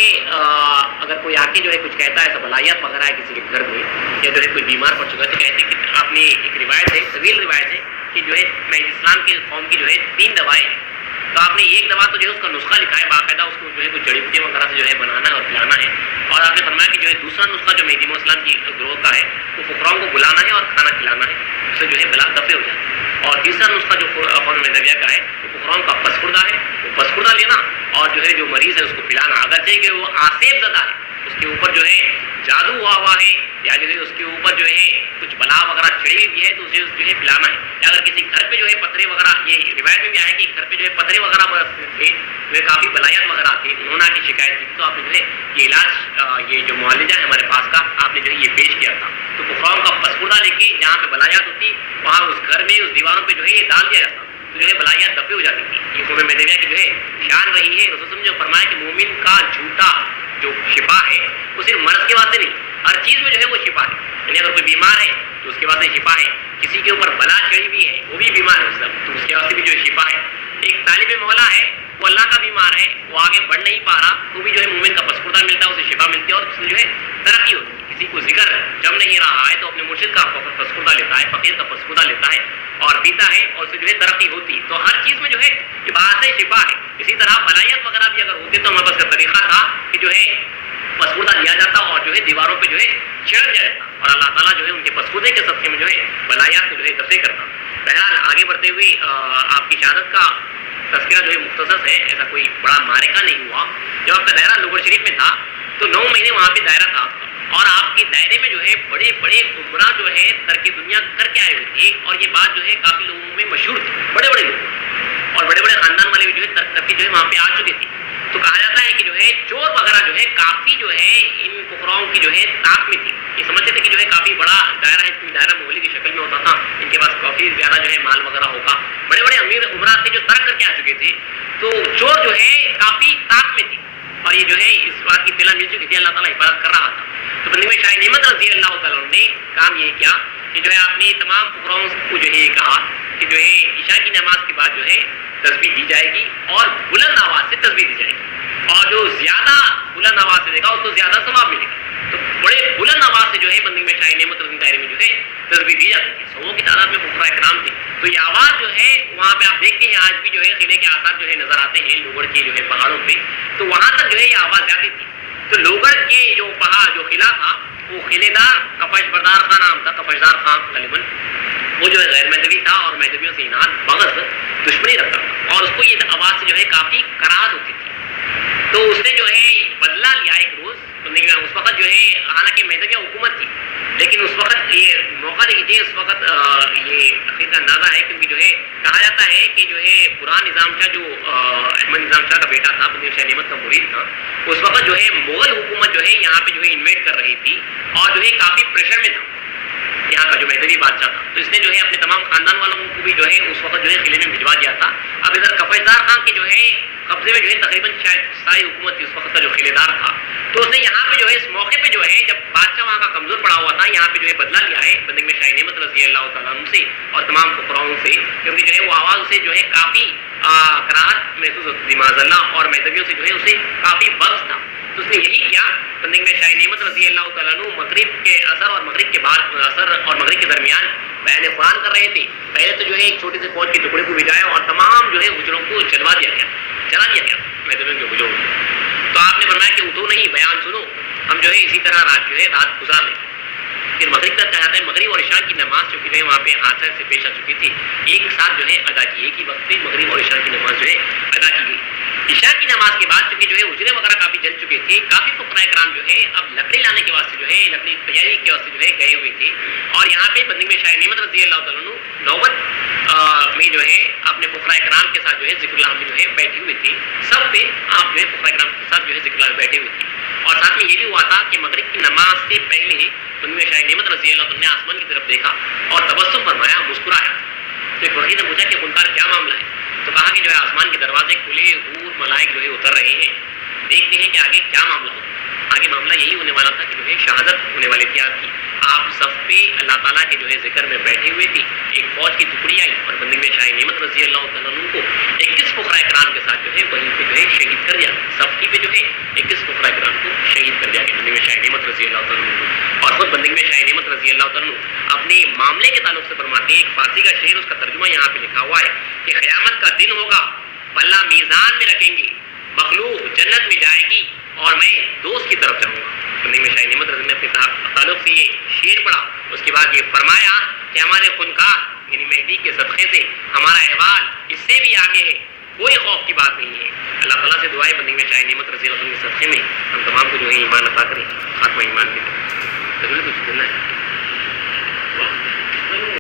اگر کوئی آ کے جو ہے کچھ کہتا ہے ایسا بلائیات وغیرہ ہے کسی کے گھر میں, یا جو ہے کوئی بیمار پڑ چکا ہے, تو کہتے ہیں کہ آپ نے ایک روایت ہے, طویل روایت ہے کہ جو ہے میں اسلام کے قوم کی جو ہے 3 دوائیں ہیں, تو آپ نے ایک دوا تو جو ہے اس کا نسخہ لکھا ہے باقاعدہ, اس کو جو ہے کوئی جڑی بوٹیاں وغیرہ سے جو ہے بنانا ہے اور پلانا ہے. اور آپ نے فرمایا کہ جو ہے دوسرا نسخہ جو مہدی اسلام کی گروہ کا ہے وہ فقراؤں کو بلانا ہے اور کھانا کھلانا ہے, اس سے جو ہے بلا دفع ہو جاتی ہے. اور تیسرا نسخہ جو قوم مہدویہ کا ہے وہ فقراؤں کا پسکردہ ہے, وہ پسکردہ لینا اور جو ہے جو مریض ہے اس کو پلانا, اگرچہ کہ وہ آسیب زدہ ہے, اس کے اوپر جو ہے جادو ہوا ہے یا جو ہے اس کے اوپر جو ہے کچھ بلا وغیرہ چڑھی ہوئی ہے تو اسے جو ہے پلانا ہے. یا اگر کسی گھر پہ جو ہے پتھرے وغیرہ, یہ روایت میں بھی آیا کہ گھر پہ جو ہے پتھرے وغیرہ تھے, جو کافی بلایات وغیرہ تھے, انہوں نے آ کے شکایت کی, تو آپ نے جو ہے یہ علاج یہ جو معالجہ ہے ہمارے پاس کا آپ نے جو ہے یہ پیش کیا تھا. تو فقراؤں کا پسکردہ لے کے جہاں پہ بلایات ہوتی وہاں اس گھر میں اس دیواروں پہ جو ہے یہ ڈال دیا جاتا, تو جو ہے بلایات دفع ہو جاتی تھی. یہ قوم مہدویہ کی جو ہے شان رہی ہے. رسول نے فرمایا کہ مومن کا جھوٹا جو شفا ہے وہ صرف مرض کے واسطے نہیں, ہر چیز میں جو ہے وہ شفا ہے. یعنی اگر کوئی بیمار ہے تو اس کے واسطے شفا ہے, کسی کے اوپر بلا چڑھی ہوئی ہے وہ بھی بیمار ہے تو اس کے واسطے بھی جو ہے شفا ہے. ایک طالب مولا ہے وہ اللہ کا بیمار ہے, وہ آگے بڑھ نہیں پا رہا, تو بھی جو ہے مومن کا پسکردہ ملتا ہے, اسے شفا ملتی ہے اور اس میں جو ہے ترقی ہوتی ہے. کسی کو ذکر جم نہیں رہا ہے تو اپنے مرشد کا پسکردہ لیتا ہے, فقیر کا پسکردہ لیتا ہے اور پیتا ہے اور اس سے جو ہے ترقی ہوتی ہے. تو ہر چیز میں جو ہے عبادت شفا ہے. اسی طرح بلایات وغیرہ بھی اگر ہوتے تو ہمارے پاس کا طریقہ تھا کہ جو ہے پسکردہ لیا جاتا اور جو ہے دیواروں پہ جو ہے چھڑک جاتا, اور اللہ تعالیٰ جو ہے ان کے پسکردے کے صدقے میں جو ہے بلایات کو جو ہے دفع کرتا. بہرحال آگے بڑھتے ہوئے آپ کی شہادت کا تذکرہ جو ہے مختصر ہے, ایسا کوئی بڑا معرکہ نہیں ہوا. جب آپ کا دائرہ لوگر شریف میں تھا تو 9 مہینے وہاں پہ دائرہ تھا آپ کا, اور آپ کے دائرے میں جو ہے بڑے بڑے عمرہ جو ہے ترک دنیا کر کے آئے ہوئے تھے, اور یہ بات جو ہے کافی لوگوں میں مشہور تھی, بڑے بڑے لوگ اور بڑے بڑے خاندان والے بھی جو ہے ترک کر کے جو ہے وہاں پہ آ چکے تھے. تو کہا جاتا ہے کہ جو ہے چور وغیرہ جو ہے کافی جو ہے ان فقراؤں کی جو ہے طاق میں تھی. یہ سمجھتے تھے کہ جو ہے کافی بڑا دائرہ ہے, دائرہ محلے کی شکل میں ہوتا تھا, ان کے پاس کافی زیادہ جو ہے مال وغیرہ ہوگا. بڑے بڑے امیر عمرہ تھے جو ترک کر کے آ چکے تھے, تو چور جو ہے کافی طاق میں تھی. اور یہ جو ہے اس بات کی اطلاع مل چکی تھی، اللہ تعالیٰ حفاظت کر رہا تھا. تو بندگی میں شاہ نعمت رضی اللہ تعالیٰ نے کام یہ کیا کہ جو ہے آپ نے تمام فقراؤں کو جو ہے یہ کہا کہ جو ہے عشاء کی نماز کے بعد جو ہے تسبیح دی جائے گی اور بلند آواز سے تسبیح دی جائے گی، اور جو زیادہ بلند آواز سے دے گا اس کو زیادہ ثواب ملے گا. تو بڑے بلند آواز سے جو ہے بندگی میں شاہ نعمت رضی دائرے میں جو ہے تسبیح دی جاتی تھی. سووں کی تعداد میں فقراء کرام تھے. تو یہ آواز جو ہے وہاں پہ آپ دیکھتے ہیں آج بھی جو ہے قلعے کے آثار جو ہے نظر آتے ہیں لوگڑ کے جو ہے پہاڑوں پہ، تو وہاں تک جو ہے یہ آواز جاتی تھی. تو لوگڑ کے جو پہاڑ جو قلعہ تھا وہ قلعے دار کفش بردار خان نام تھا، کفشدار خان غالباً، وہ جو ہے غیر مذہبی تھا اور مذہبیوں سے اناد بغض دشمنی رکھتا تھا، اور اس کو یہ آواز سے جو ہے کافی کراہت ہوتی تھی. تو اس نے جو ہے بدلہ لیا ایک روز. اس وقت جو ہے حالانکہ مذہبیہ حکومت تھی، لیکن اس وقت یہ موقع دیکھیے، اس وقت یہ تقریر کا اندازہ ہے کیونکہ جو ہے کہا جاتا ہے کہ جو ہے پرانا نظام شاہ جو احمد نظام شاہ کا بیٹا تھا، بندگی شاہ نعمت کا مرید تھا، اس وقت جو ہے مغل حکومت جو ہے یہاں پہ جو ہے انویٹ کر رہی تھی اور جو ہے کافی پریشر میں تھا یہاں کا جو مذہبی بادشاہ تھا. تو اس نے جو ہے اپنے تمام خاندان والوں کو بھی جو ہے اس وقت جو ہے قلعے میں بھجوا دیا تھا. اب ادھر کفشدار خان کے جو ہے قبضے میں جو ہے تقریباً شاید ساری حکومت تھی اس وقت کا جو قلعے دار تھا. تو اس نے یہاں پہ جو ہے اس موقع پہ جو ہے جب بادشاہ وہاں کا کمزور پڑا ہوا تھا، یہاں پہ جو ہے بدلہ لیا ہے بندگی میں شاہ نعمت رضی اللہ تعالیٰ عنہ سے اور تمام فقراؤں سے، کیونکہ جو ہے وہ آواز اسے جو ہے کافی کراہت محسوس ہوتی تھی معاذ اللہ، اور مذہبیوں سے جو ہے اسے کافی بغض تھا. تو اس نے یہی کیا. بندگی میں شاہ نعمت رضی اللہ تعالیٰ عنہ مغرب کے اثر اور مغرب کے بعد اثر اور مغرب کے درمیان بیان قرآن کر رہے تھے. پہلے تو جو ہے ایک چھوٹی سی فوج کے ٹکڑے کو بھجایا اور تمام جو ہے حجروں کو جلا دیا گیا مذہبیوں کے حجروں کو. تو آپ نے فرمایا کہ اٹھو نہیں، بیان سنو، ہم جو ہے اسی طرح رات گزار لیں. پھر مغرب کا چاہتا ہے مغرب اور عشاء کی نماز چونکہ جو ہے وہاں پہ حادثے سے پیش آ چکی تھی، ایک ساتھ جو ہے ادا کی، ایک ہی وقت پہ مغرب اور عشاء کی نماز جو ہے ادا کی گئی. عشاء کی نماز کے بعد چونکہ جو ہے حجرے وغیرہ کافی جل چکے تھے، کافی فقراء کرام جو ہے اب لکڑی لانے کے واسطے جو ہے لکڑی تیاری کے واسطے جو ہے گئے ہوئے تھے. اور یہاں پہ بندگی میں شاہ نعمت رضی اللہ تعالیٰ عنہ نوبت میں جو ہے اپنے فقراء کرام کے ساتھ جو ہے ذکر اللہ میں جو ہے بیٹھی ہوئی تھی. سب پہ آپ جو ہے فقراء کرام کے ساتھ جو ہے ذکر اللہ میں بیٹھے ہوئے تھی. اور ساتھ میں یہ بھی ہوا تھا کہ مغرب کی نماز سے پہلے بندگی میں شاہ نعمت رضی اللہ تعالیٰ نے آسمان کی طرف دیکھا اور تبسم فرمایا، مسکرایا. تو ایک وکیل نے پوچھا کہ فنکار کیا معاملہ ہے؟ تو کہا کہ جو ہے آسمان کے دروازے کھلے، حور ملائک جو ہے اتر رہے ہیں، دیکھتے ہیں کہ آگے کیا معاملہ ہوگا. آگے معاملہ یہی ہونے والا تھا کہ جو ہے شہادت ہونے والی تھی آپ کی. آپ صف پہ اللہ تعالیٰ کے جو ہے ذکر میں بیٹھے ہوئے تھی، ایک فوج کی ٹکڑی آئی اور بندگی میں شاہ نعمت رضی اللہ تعالیٰ عنہ کو 21 فقراء کرام کے ساتھ جو ہے وہیں پہ جو ہے شہید کر دیا. صف کی پہ جو ہے 21 فقراء کرام کو شہید کر دیا گیا بندگی میں شاہ نعمت رضی اللہ تعالیٰ عنہ. اور خود بندگی میں شاہ نعمت رضی اللہ تعالیٰ عنہ اپنے معاملے کے تعلق سے فرماتے ہیں، ایک فارسی کا شعر، اس کا ترجمہ یہاں پہ لکھا ہوا ہے کہ قیامت کا دن ہوگا، پلہ میزان میں رکھیں گے، مخلوق جنت میں جائے گی اور میں دوست کی طرف جاؤں گا. بندگی میں شاہ نعمت رضی نے اپنے تعلق سے یہ شعر پڑھا. اس کے بعد یہ فرمایا کہ ہمارے خنکار یعنی مہدی کے صدقے سے ہمارا احوال اس سے بھی آگے ہے، کوئی خوف کی بات نہیں ہے. اللہ تعالیٰ سے دعائیں بندگی میں شاہ نعمت رضی اللہ عنہ کے صدقے میں ہم تمام کو جو ہے ایمان عطا کریں، خاتمہ ایمان کی طرف. کچھ کرنا ہے.